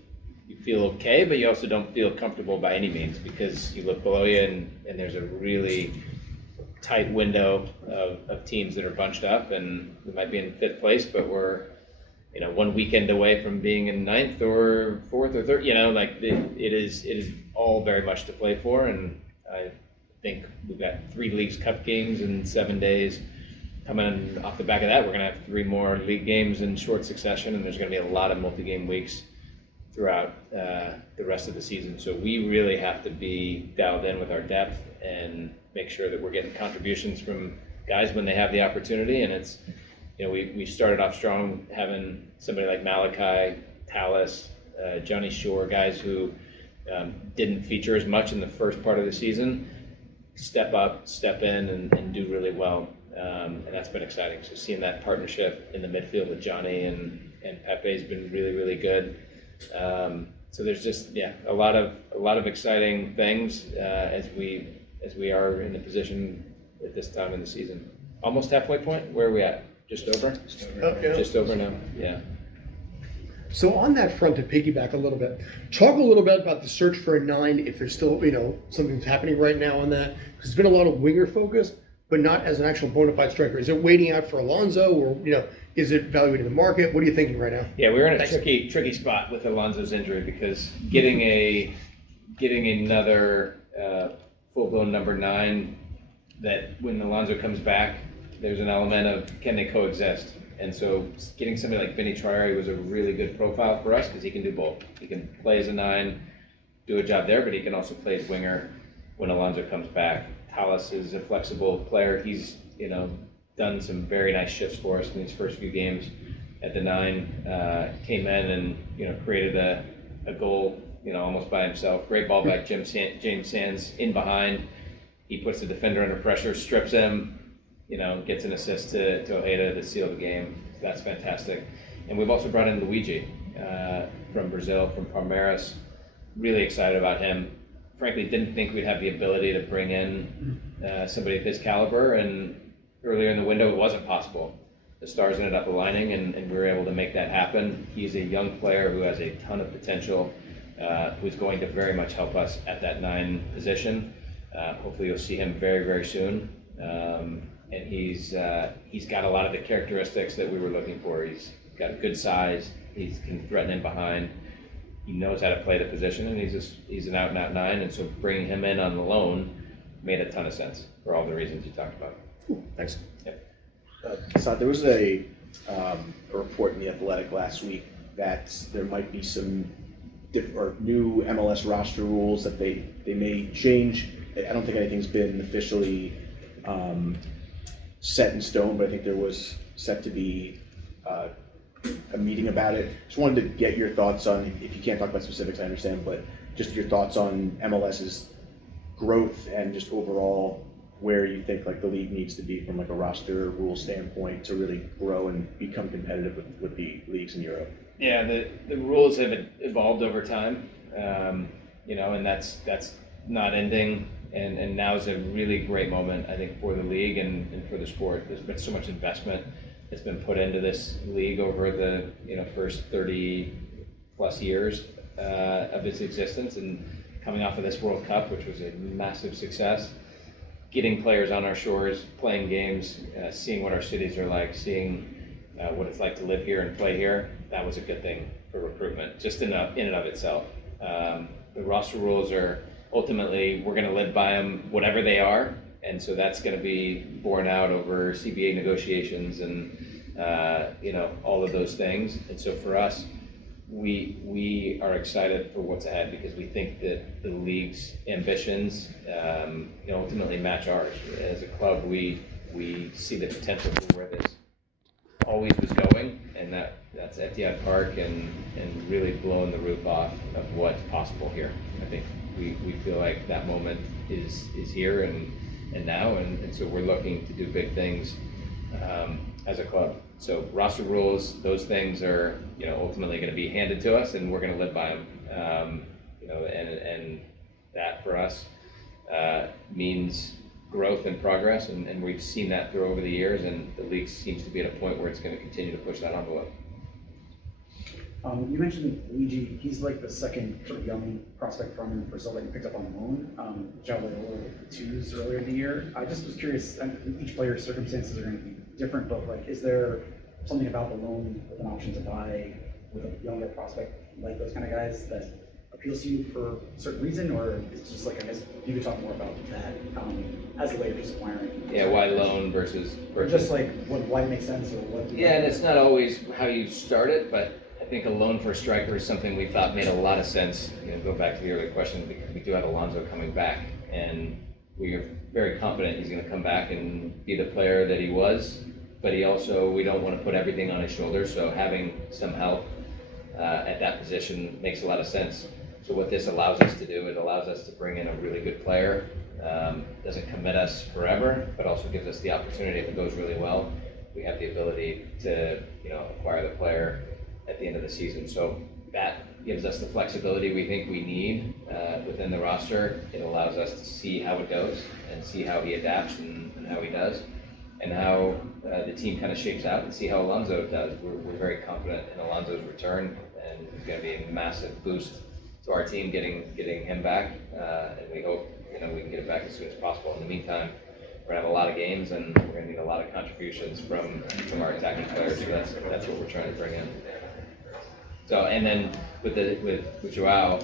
feel okay, but you also don't feel comfortable by any means, because you look below you and there's a really tight window of teams that are bunched up, and we might be in 5th place, but we're 1 weekend away from being in 9th or 4th or 3rd. It is all very much to play for, and I think we've got 3 Leagues Cup games in 7 days. Coming off the back of that, we're going to have 3 more league games in short succession, and there's going to be a lot of multi-game weeks throughout the rest of the season. So we really have to be dialed in with our depth and make sure that we're getting contributions from guys when they have the opportunity. And it's, we started off strong having somebody like Malachi, Tallis, Johnny Shore, guys who didn't feature as much in the first part of the season, step up, step in, and do really well. And that's been exciting. So seeing that partnership in the midfield with Johnny and Pepe has been really, really good. So there's just a lot of exciting things as we are in the position at this time in the season. Almost halfway point. Where are we at? Just over? Just over now. Yeah. So on that front, to piggyback a little bit, talk a little bit about the search for a 9, if there's still, something's happening right now on that, because there's been a lot of winger focus, but not as an actual bona fide striker? Is it waiting out for Alonso, or is it evaluating the market? What are you thinking right now? Yeah, we were in a tricky spot with Alonso's injury because getting another full-blown number 9, that when Alonso comes back, there's an element of can they coexist? And so getting somebody like Vinny Traore was a really good profile for us because he can do both. He can play as a 9, do a job there, but he can also play as winger when Alonso comes back. Talles is a flexible player. He's done some very nice shifts for us in these first few games at the 9. Came in and created a goal almost by himself. Great ball by James Sands in behind. He puts the defender under pressure, strips him. Gets an assist to Ojeda to seal the game. That's fantastic. And we've also brought in Luigi from Brazil, from Palmeiras. Really excited about him. Frankly, didn't think we'd have the ability to bring in somebody of his caliber, and earlier in the window it wasn't possible. The stars ended up aligning, and we were able to make that happen. He's a young player who has a ton of potential, who's going to very much help us at that 9 position. Hopefully you'll see him very, very soon. And he's got a lot of the characteristics that we were looking for. He's got a good size. He can threaten in behind. He knows how to play the position, and he's an out-and-out 9. And so bringing him in on the loan made a ton of sense for all the reasons you talked about. Cool. Thanks. Yep. So there was a report in the Athletic last week that there might be some new MLS roster rules that they may change. I don't think anything's been officially set in stone, but I think there was set to be a meeting about it. Just wanted to get your thoughts on, if you can't talk about specifics, I understand, but just your thoughts on MLS's growth and just overall where you think the league needs to be from a roster rule standpoint to really grow and become competitive with the leagues in Europe. Yeah, the rules have evolved over time, and that's not ending. And now is a really great moment, I think, for the league and for the sport. There's been so much investment that's been put into this league over the first 30 plus years of its existence, and coming off of this World Cup, which was a massive success, getting players on our shores, playing games, seeing what our cities are like, seeing what it's like to live here and play here. That was a good thing for recruitment, just in and of itself. The roster rules are ultimately, we're going to live by them, whatever they are, and so that's going to be borne out over CBA negotiations and all of those things. And so for us, we are excited for what's ahead because we think that the league's ambitions ultimately match ours. As a club, we see the potential for where this always was going, and that's Etihad Park and really blowing the roof off of what's possible here. I think we feel like that moment is here and now, and so we're looking to do big things as a club. So roster rules, those things are ultimately going to be handed to us, and we're going to live by them. And that for us means growth and progress, and we've seen that through over the years, and the league seems to be at a point where it's going to continue to push that envelope. You mentioned Luigi. He's the second sort of young prospect from Brazil that you picked up on loan. Joao with the 2s earlier in the year. I just was curious, and each player's circumstances are going to be different, but is there something about the loan with an option to buy with a younger prospect like those kind of guys that appeals to you for a certain reason, or it's just I guess you could talk more about that as a way of just acquiring? Yeah, why loan versus or just why it makes sense, or what? Yeah, and it's not always how you start it, but I think a loan for a striker is something we thought made a lot of sense. Go back to the earlier question, because we do have Alonso coming back, and we are very confident he's going to come back and be the player that he was. But we don't want to put everything on his shoulders, so having some help at that position makes a lot of sense. So what this allows us to do, it allows us to bring in a really good player. Doesn't commit us forever, but also gives us the opportunity, if it goes really well, we have the ability to acquire the player at the end of the season. So that gives us the flexibility we think we need within the roster. It allows us to see how it goes and see how he adapts and how he does, and how the team kind of shapes out, and see how Alonso does. We're very confident in Alonso's return, and it's going to be a massive boost to our team getting him back, and we hope we can get it back as soon as possible. In the meantime, we're gonna have a lot of games, and we're gonna need a lot of contributions from our attacking players. So that's what we're trying to bring in. So, and then with Joao,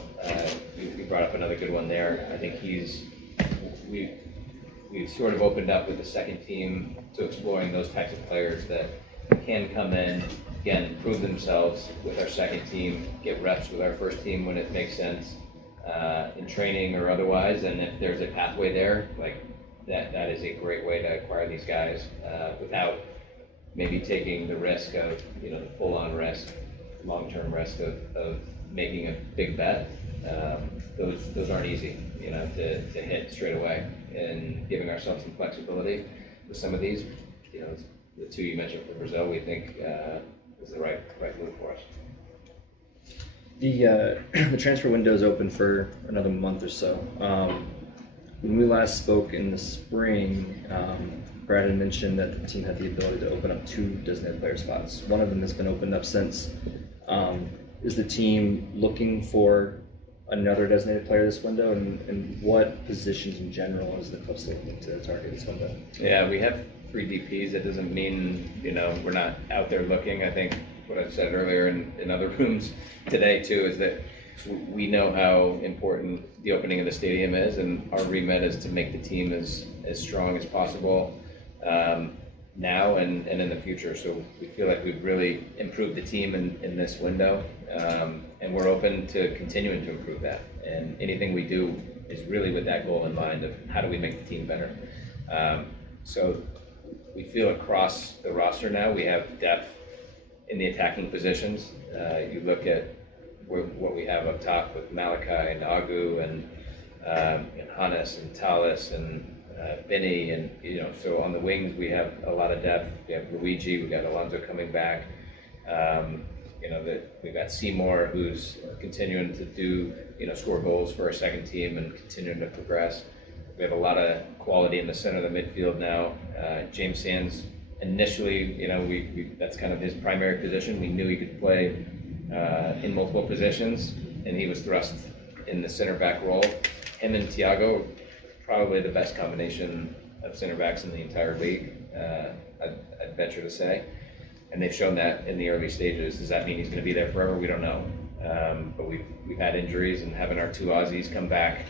you brought up another good one there. I think we've sort of opened up with the second team to exploring those types of players that can come in, again, prove themselves with our second team, get reps with our first team when it makes sense, in training or otherwise. And if there's a pathway there, like that is a great way to acquire these guys without maybe taking the risk of, the full-on risk, long-term risk of making a big bet. Those aren't easy, to hit straight away, and giving ourselves some flexibility with some of these. The two you mentioned for Brazil, we think is the right move for us. The transfer window is open for another month or so. When we last spoke in the spring, Brad had mentioned that the team had the ability to open up 2 designated player spots. One of them has been opened up since. Is the team looking for another designated player this window, and what positions in general is the club still looking to target this window? Yeah, we have 3 DPs. That doesn't mean, we're not out there looking. I think what I've said earlier in other rooms today too is that we know how important the opening of the stadium is, and our remit is to make the team as strong as possible now and in the future. So we feel like we've really improved the team in this window, and we're open to continuing to improve that. And anything we do is really with that goal in mind of how do we make the team better. So we feel across the roster now we have depth in the attacking positions. You look at what we have up top with Malachi and Agu and Hannes and Tallis and Benny, and so on the wings we have a lot of depth. We have Luigi, we got Alonso coming back. We've got Seymour, who's continuing to do score goals for our second team and continuing to progress. We have a lot of quality in the center of the midfield now. James Sands, initially, that's kind of his primary position. We knew he could play in multiple positions, and he was thrust in the center back role. Him and Thiago, probably the best combination of center backs in the entire league, I'd venture to say. And they've shown that in the early stages. Does that mean he's going to be there forever? We don't know. But we've had injuries, and having our 2 Aussies come back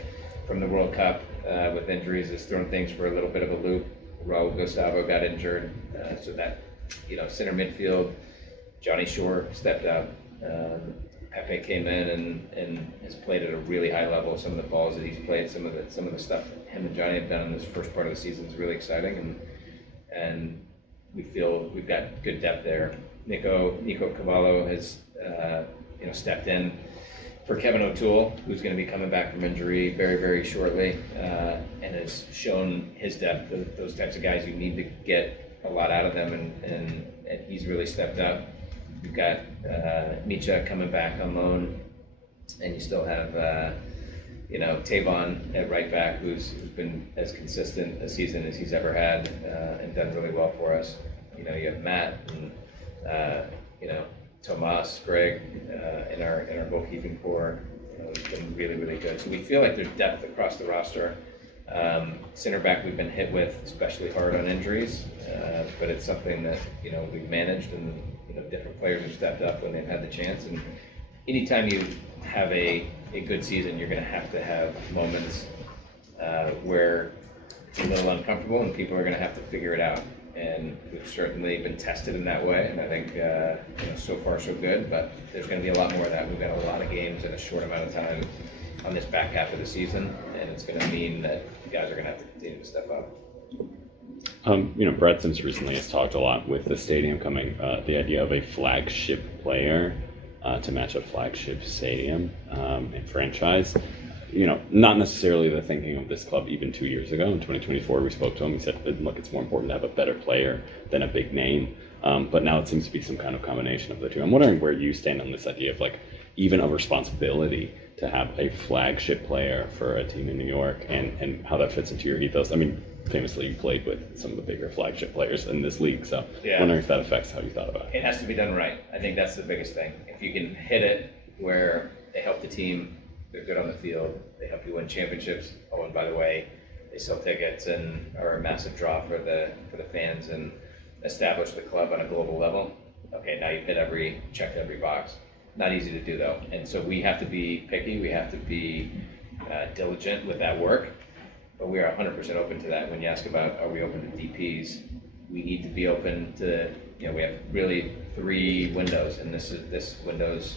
from the World Cup with injuries has thrown things for a little bit of a loop. Raul Gustavo got injured, so that center midfield, Johnny Shore stepped up. Pepe came in and has played at a really high level. Some of the balls that he's played, some of the stuff him and Johnny have done in this first part of the season is really exciting, and we feel we've got good depth there. Nico Cavallo has stepped in for Kevin O'Toole, who's going to be coming back from injury very, very shortly, and has shown his depth. Those types of guys, you need to get a lot out of them, and he's really stepped up. You've got Micha coming back on loan, and you still have Tavon at right back, who's been as consistent a season as he's ever had, and done really well for us. You have Matt and Tomas, Greg in our goalkeeping core. It's been really, really good. So we feel like there's depth across the roster. Center back we've been hit with especially hard on injuries, but it's something that we've managed, and different players have stepped up when they've had the chance. And anytime you have a good season, you're going to have moments where it's a little uncomfortable, and people are going to have to figure it out. And we've certainly been tested in that way, and I think so far so good, but there's going to be a lot more of that. We've got a lot of games in a short amount of time on this back half of the season, and it's going to mean that guys are going to have to continue to step up. Brett Sims recently has talked a lot with the stadium coming, the idea of a flagship player to match a flagship stadium and franchise. Not necessarily the thinking of this club even 2 years ago. In 2024, we spoke to him. He said, look, it's more important to have a better player than a big name. But now it seems to be some kind of combination of the two. I'm wondering where you stand on this idea of even a responsibility to have a flagship player for a team in New York, and how that fits into your ethos. I mean, famously, you played with some of the bigger flagship players in this league, so yeah. Wondering if that affects how you thought about it. It has to be done right. I think that's the biggest thing. If you can hit it where they help the team, they're good on the field, they help you win championships. Oh, and by the way, they sell tickets and are a massive draw for the fans and establish the club on a global level. Okay, now you've checked every box. Not easy to do though, and so we have to be picky. We have to be diligent with that work. But we are 100% open to that. When you ask about are we open to DPs, we need to be open to, we have really 3 windows, and this window's,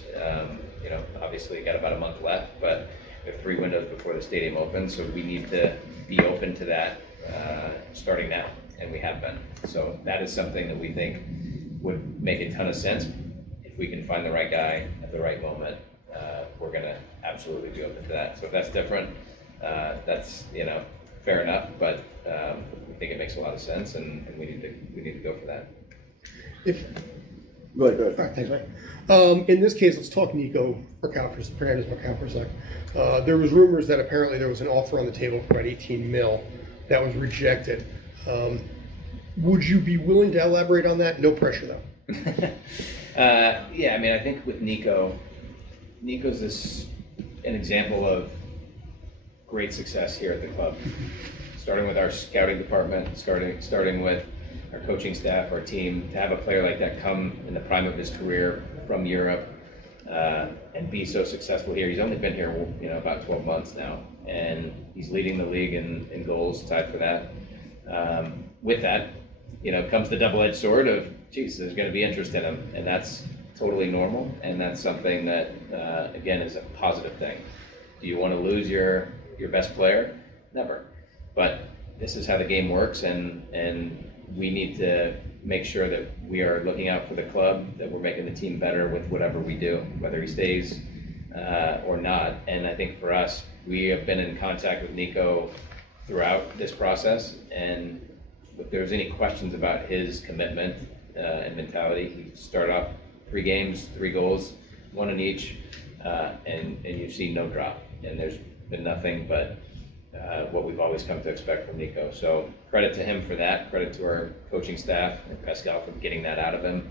obviously got about a month left, but we have 3 windows before the stadium opens, so we need to be open to that starting now, and we have been. So that is something that we think would make a ton of sense. If we can find the right guy at the right moment, we're gonna absolutely be open to that. So if that's different, that's fair enough, but we think it makes a lot of sense, and we need to go for that. Go ahead. All right, thanks, Mike. In this case, let's talk Nico Fernandez Mercau for a sec. There was rumors that apparently there was an offer on the table for about 18 mil that was rejected. Would you be willing to elaborate on that? No pressure though. Yeah, I mean, I think with Nico's an example of great success here at the club. Starting with our scouting department, starting with our coaching staff, our team, to have a player like that come in the prime of his career from Europe and be so successful here. He's only been here, about 12 months now, and he's leading the league in goals, tied for that. With that, comes the double-edged sword of, geez, there's going to be interest in him, and that's totally normal, and that's something that, again, is a positive thing. Do you want to lose your best player? Never. But this is how the game works, and we need to make sure that we are looking out for the club, that we're making the team better with whatever we do, whether he stays or not. And I think for us, we have been in contact with Nico throughout this process, and if there's any questions about his commitment and mentality, he started off 3 games, 3 goals, 1 in each, and you've seen no drop, and there's been nothing but what we've always come to expect from Nico. So credit to him for that, credit to our coaching staff and Pascal for getting that out of him,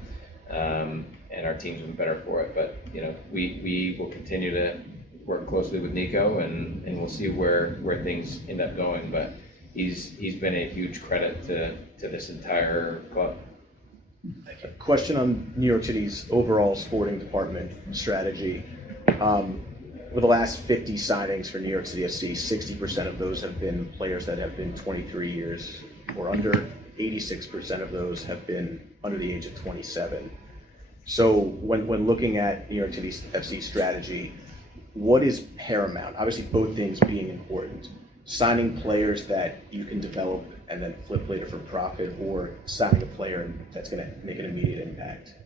and our team's been better for it. But we will continue to work closely with Nico, and we'll see where things end up going. But he's been a huge credit to this entire club. Question on New York City's overall sporting department strategy. Over the last 50 signings for New York City FC, 60% of those have been players that have been 23 years or under. 86% of those have been under the age of 27. So when looking at New York City FC strategy, what is paramount? Obviously, both things being important. Signing players that you can develop and then flip later for profit, or signing a player that's going to make an immediate impact?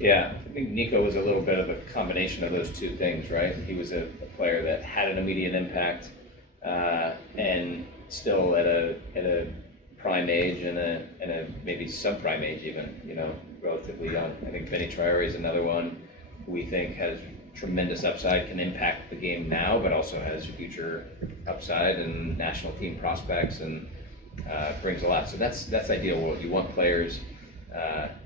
Yeah, I think Nico was a little bit of a combination of those 2 things, right? He was a player that had an immediate impact and still at a prime age and a maybe subprime age even, relatively young. I think Benny Traore is another one who we think has tremendous upside, can impact the game now, but also has future upside and national team prospects, and brings a lot. So that's ideal. You want players.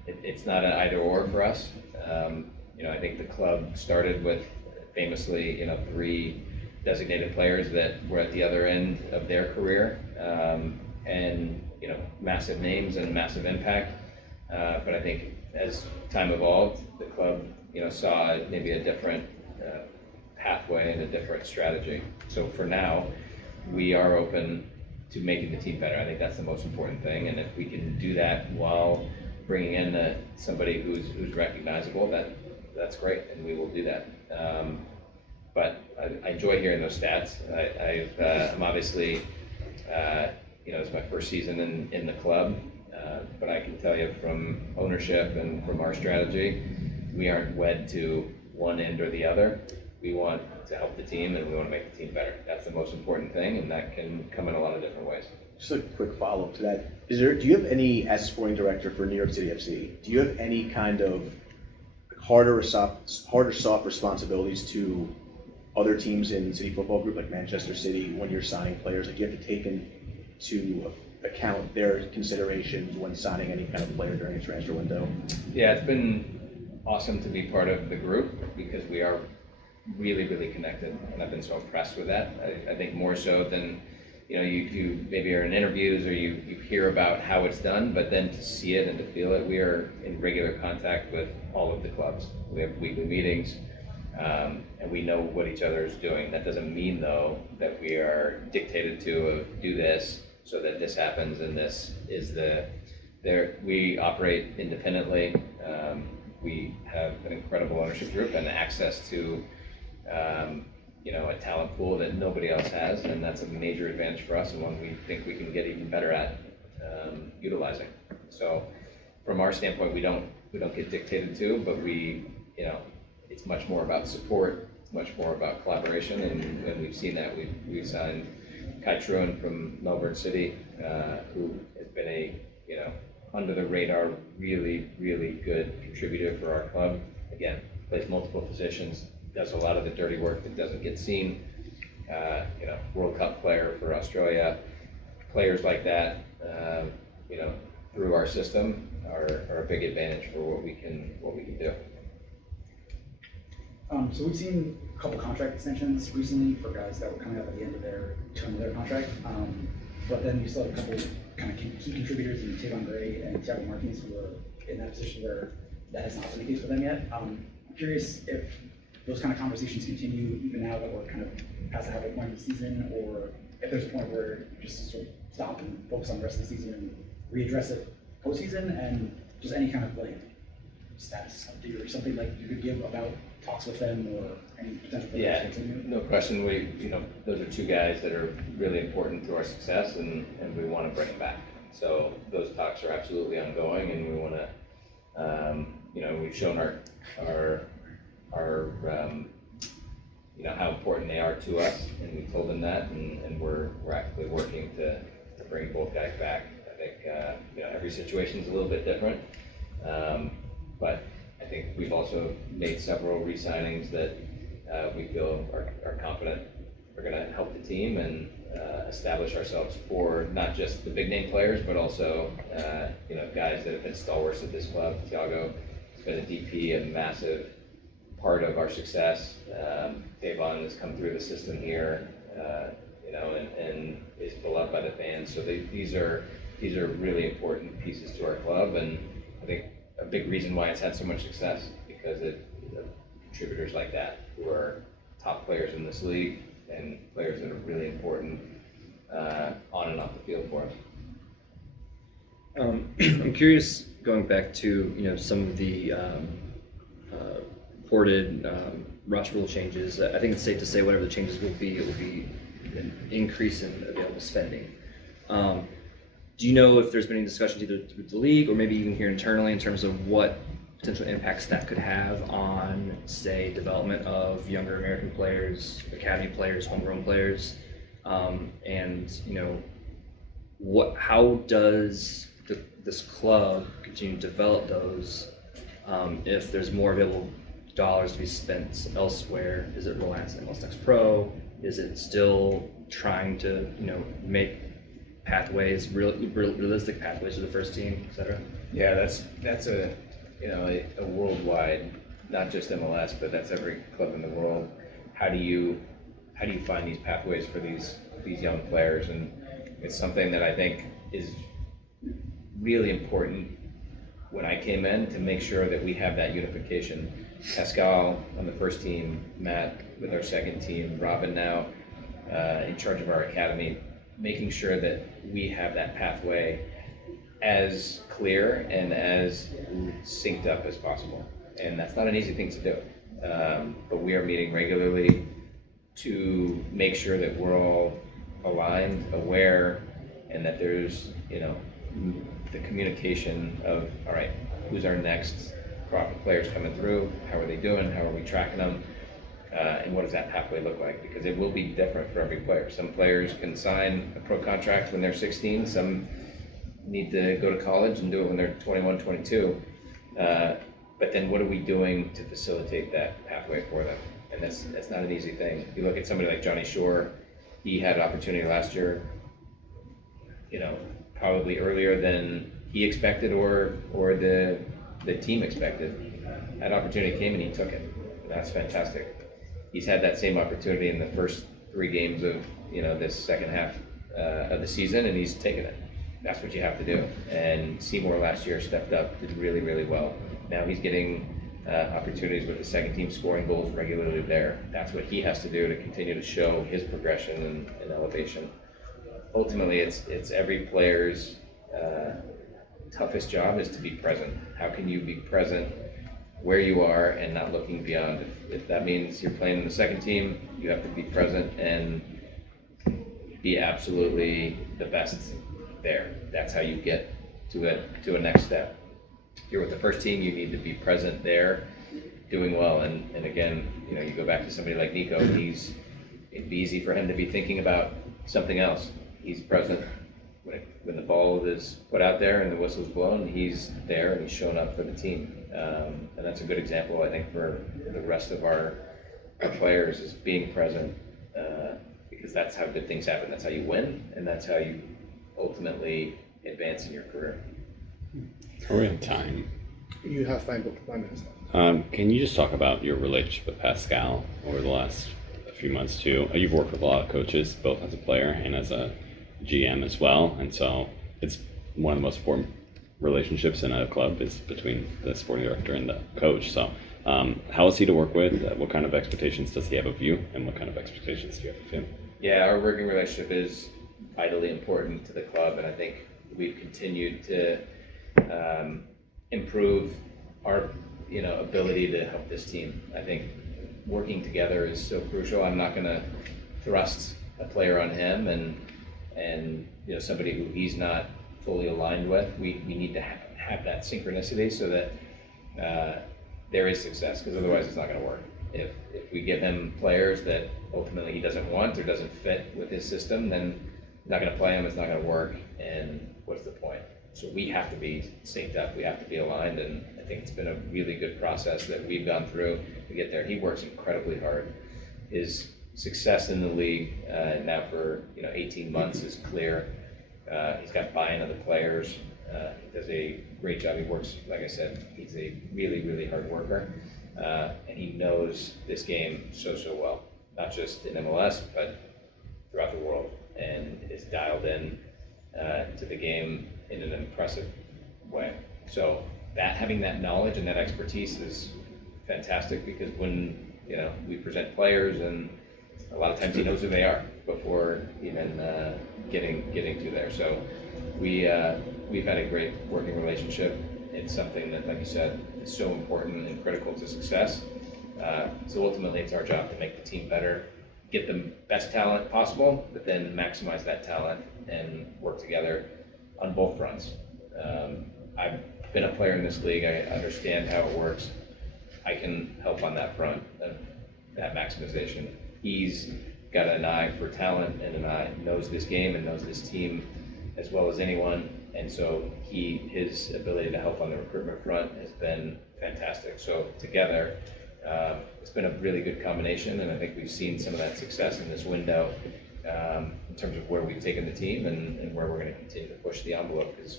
It's not an either or for us. I think the club started with famously, 3 designated players that were at the other end of their career, and massive names and massive impact. But I think as time evolved, the club, saw maybe a different pathway and a different strategy. So for now, we are open to making the team better. I think that's the most important thing, and if we can do that while bringing in somebody who's recognizable, that's great, and we will do that. But I enjoy hearing those stats. I'm obviously, it's my first season in the club, but I can tell you from ownership and from our strategy, we aren't wed to one end or the other. We want to help the team, and we want to make the team better. That's the most important thing, and that can come in a lot of different ways. Just a quick follow-up to that. Do you have any, as sporting director for New York City FC, do you have any kind of harder or soft responsibilities to other teams in City Football Group, like Manchester City, when you're signing players? Like, you have to take into account their considerations when signing any kind of player during a transfer window? Yeah, it's been awesome to be part of the group because we are really, really connected, and I've been so impressed with that. I think more so than you maybe are in interviews or you hear about how it's done, but then to see it and to feel it, we are in regular contact with all of the clubs. We have weekly meetings, and we know what each other is doing. That doesn't mean, though, that we are dictated to of do this so that this happens and this is we operate independently. We have an incredible ownership group and access to a talent pool that nobody else has, and that's a major advantage for us and one we think we can get even better at utilizing. So from our standpoint, we don't get dictated to, but it's much more about support, much more about collaboration, and we've seen that. We've signed Kai Truan from Melbourne City, who has been a under the radar, really, really good contributor for our club. Again, plays multiple positions, does a lot of the dirty work that doesn't get seen. World Cup player for Australia. Players like that, through our system are a big advantage for what we can do. So we've seen a couple contract extensions recently for guys that were coming up at the end of their term of their contract. But then you still have a couple kind of key contributors in Tavon Gray and Thiago Martins who are in that position where that has not been the case for them yet. I'm curious if those kind of conversations continue even now that we're kind of past the halfway point of the season, or if there's a point where you just sort of stop and focus on the rest of the season and readdress it postseason, and just any kind of like status update or something like you could give about talks with them or any potential for Yeah, those to continue? no question. Those are two guys that are really important to our success, and we want to bring them back. So those talks are absolutely ongoing, and we want to, we've shown our how important they are to us, and we told them that, and we're actively working to bring both guys back. I think every situation is a little bit different, but I think we've also made several re-signings that we feel are confident are going to help the team and establish ourselves for not just the big name players, but also guys that have been stalwarts at this club. Thiago has been a DP, a massive part of our success. Tavon has come through the system here, and is beloved by the fans. So these are really important pieces to our club, and I think a big reason why it's had so much success, because of contributors like that who are top players in this league and players that are really important on and off the field for us. I'm curious, going back to some of the reported roster rule changes. I think it's safe to say whatever the changes will be, it will be an increase in available spending. Do you know if there's been any discussions either through the league or maybe even here internally in terms of what potential impacts that could have on, say, development of younger American players, academy players, homegrown players, and how does this club continue to develop those if there's more available dollars to be spent elsewhere? Is it reliance on MLS Next Pro? Is it still trying to make pathways, realistic pathways to the first team, etc.? Yeah, that's a worldwide, not just MLS, but that's every club in the world. How do you find these pathways for these young players? And it's something that I think is really important when I came in, to make sure that we have that unification. Pascal on the first team, Matt with our second team, Robin now in charge of our academy, making sure that we have that pathway as clear and as synced up as possible. And that's not an easy thing to do, but we are meeting regularly to make sure that we're all aligned, aware, and that there's the communication of, all right, who's our next crop of players coming through, how are they doing, how are we tracking them, and what does that pathway look like? Because it will be different for every player. Some players can sign a pro contract when they're 16, some need to go to college and do it when they're 21, 22. But then what are we doing to facilitate that pathway for them? And that's not an easy thing. If you look at somebody like Johnny Shore, he had an opportunity last year, probably earlier than he expected or the team expected. That opportunity came and he took it. That's fantastic. He's had that same opportunity in the first 3 games of this second half of the season, and he's taken it. That's what you have to do. And Seymour last year stepped up, did really, really well. Now he's getting opportunities with the second team scoring goals regularly there. That's what he has to do to continue to show his progression and elevation. Ultimately, it's every player's toughest job is to be present. How can you be present where you are and not looking beyond? If that means you're playing in the second team, you have to be present and be absolutely the best there. That's how you get to a next step. If you're with the first team, you need to be present there, doing well. And again, you go back to somebody like Nico. It'd be easy for him to be thinking about something else. He's present when the ball is put out there and the whistle's blown. He's there and he's showing up for the team. And that's a good example, I think, for the rest of our players, is being present, because that's how good things happen. That's how you win, and that's how you ultimately advance in your career. We're in time. You have 5 minutes. Can you just talk about your relationship with Pascal over the last few months too? You've worked with a lot of coaches, both as a player and as a GM as well, and so it's one of the most important relationships in a club is between the sporting director and the coach. So how is he to work with? What kind of expectations does he have of you, and what kind of expectations do you have of him? Yeah, our working relationship is vitally important to the club, and I think we've continued to improve our ability to help this team. I think working together is so crucial. I'm not going to thrust a player on him and somebody who he's not fully aligned with. We need to have that synchronicity so that there is success, because otherwise it's not going to work. If we give him players that ultimately he doesn't want or doesn't fit with his system, then he's not going to play them, it's not going to work, and what's the point? So we have to be synced up, we have to be aligned, and I think it's been a really good process that we've gone through to get there. He works incredibly hard. His success in the league now for 18 months is clear. He's got buy-in of the players. He does a great job. He works, like I said, he's a really, really hard worker, and he knows this game so well, not just in MLS, but throughout the world, and is dialed in to the game in an impressive way. So having that knowledge and that expertise is fantastic, because when we present players, and a lot of times he knows who they are before even getting to there. So we've had a great working relationship. It's something that, like you said, is so important and critical to success. So ultimately, it's our job to make the team better, get the best talent possible, but then maximize that talent and work together on both fronts. I've been a player in this league. I understand how it works. I can help on that front of that maximization. He's got an eye for talent and an eye, knows this game and knows this team as well as anyone. And so his ability to help on the recruitment front has been fantastic. So together, it's been a really good combination, and I think we've seen some of that success in this window in terms of where we've taken the team and where we're going to continue to push the envelope, because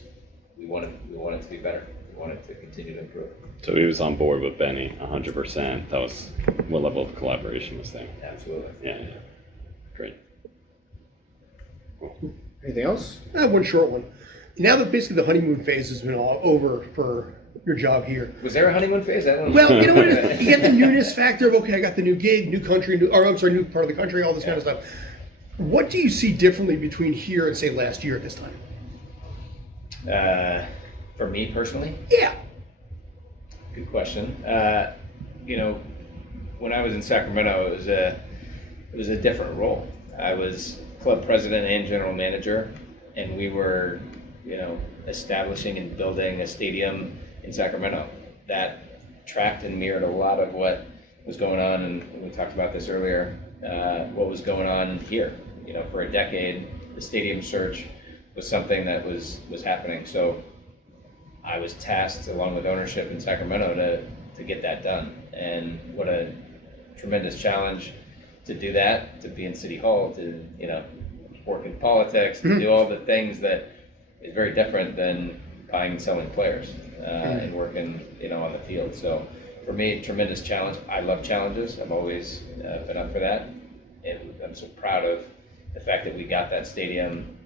we want it to be better. We want it to continue to improve. So he was on board with Benny 100%. That was, what level of collaboration was there? Absolutely. Yeah. Great. Anything else? I have one short one. Now that basically the honeymoon phase has been all over for your job here. Was there a honeymoon phase? I don't know. Well, you know what it is? You get the newness factor of, okay, I got the new gig, new country, new part of the country, all this kind of stuff. What do you see differently between here and, say, last year at this time? For me personally? Yeah. Good question. When I was in Sacramento, it was a different role. I was club president and general manager, and we were, establishing and building a stadium in Sacramento that tracked and mirrored a lot of what was going on, and we talked about this earlier, what was going on here. For a decade, the stadium search was something that was happening. So I was tasked, along with ownership in Sacramento, to get that done. And what a tremendous challenge to do that, to be in City Hall, to work in politics, to do all the things that is very different than buying and selling players and working on the field. So for me, tremendous challenge. I love challenges. I've always been up for that, and I'm so proud of the fact that we got that stadium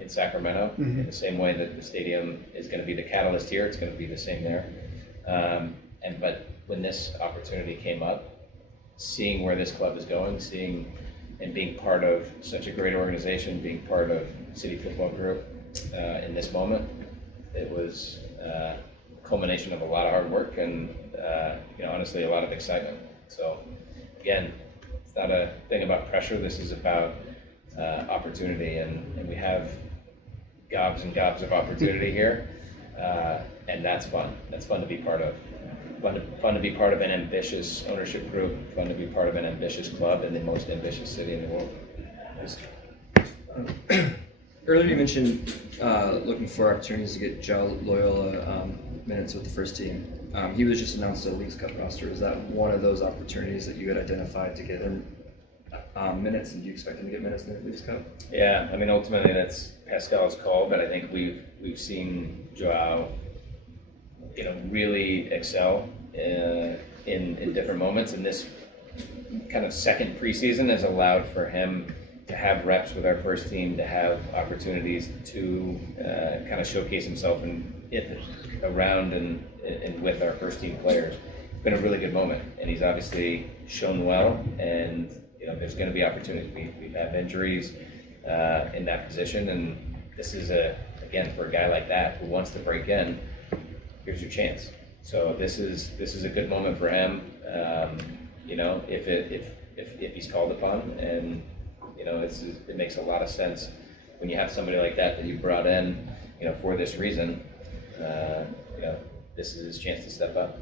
in Sacramento, in the same way that the stadium is going to be the catalyst here, it's going to be the same there. But when this opportunity came up, seeing where this club is going, seeing and being part of such a great organization, being part of City Football Group in this moment, it was a culmination of a lot of hard work and honestly a lot of excitement. So again, it's not a thing about pressure. This is about opportunity, and we have gobs and gobs of opportunity here, and that's fun. That's fun to be part of. Fun to be part of an ambitious ownership group. Fun to be part of an ambitious club in the most ambitious city in the world. Earlier you mentioned looking for opportunities to get Joao Loiola minutes with the first team. He was just announced to the Leagues Cup roster. Is that one of those opportunities that you had identified to get him minutes, and do you expect him to get minutes in the Leagues Cup? Yeah, I mean, ultimately that's Pascal's call, but I think we've seen Joao, really excel in different moments, and this kind of second preseason has allowed for him to have reps with our first team, to have opportunities to kind of showcase himself around and with our first team players. It's been a really good moment, and he's obviously shown well, and there's going to be opportunities. We've had injuries in that position, and this is again, for a guy like that who wants to break in, here's your chance. So this is a good moment for him. If he's called upon, and it makes a lot of sense when you have somebody like that you brought in, for this reason. This is his chance to step up.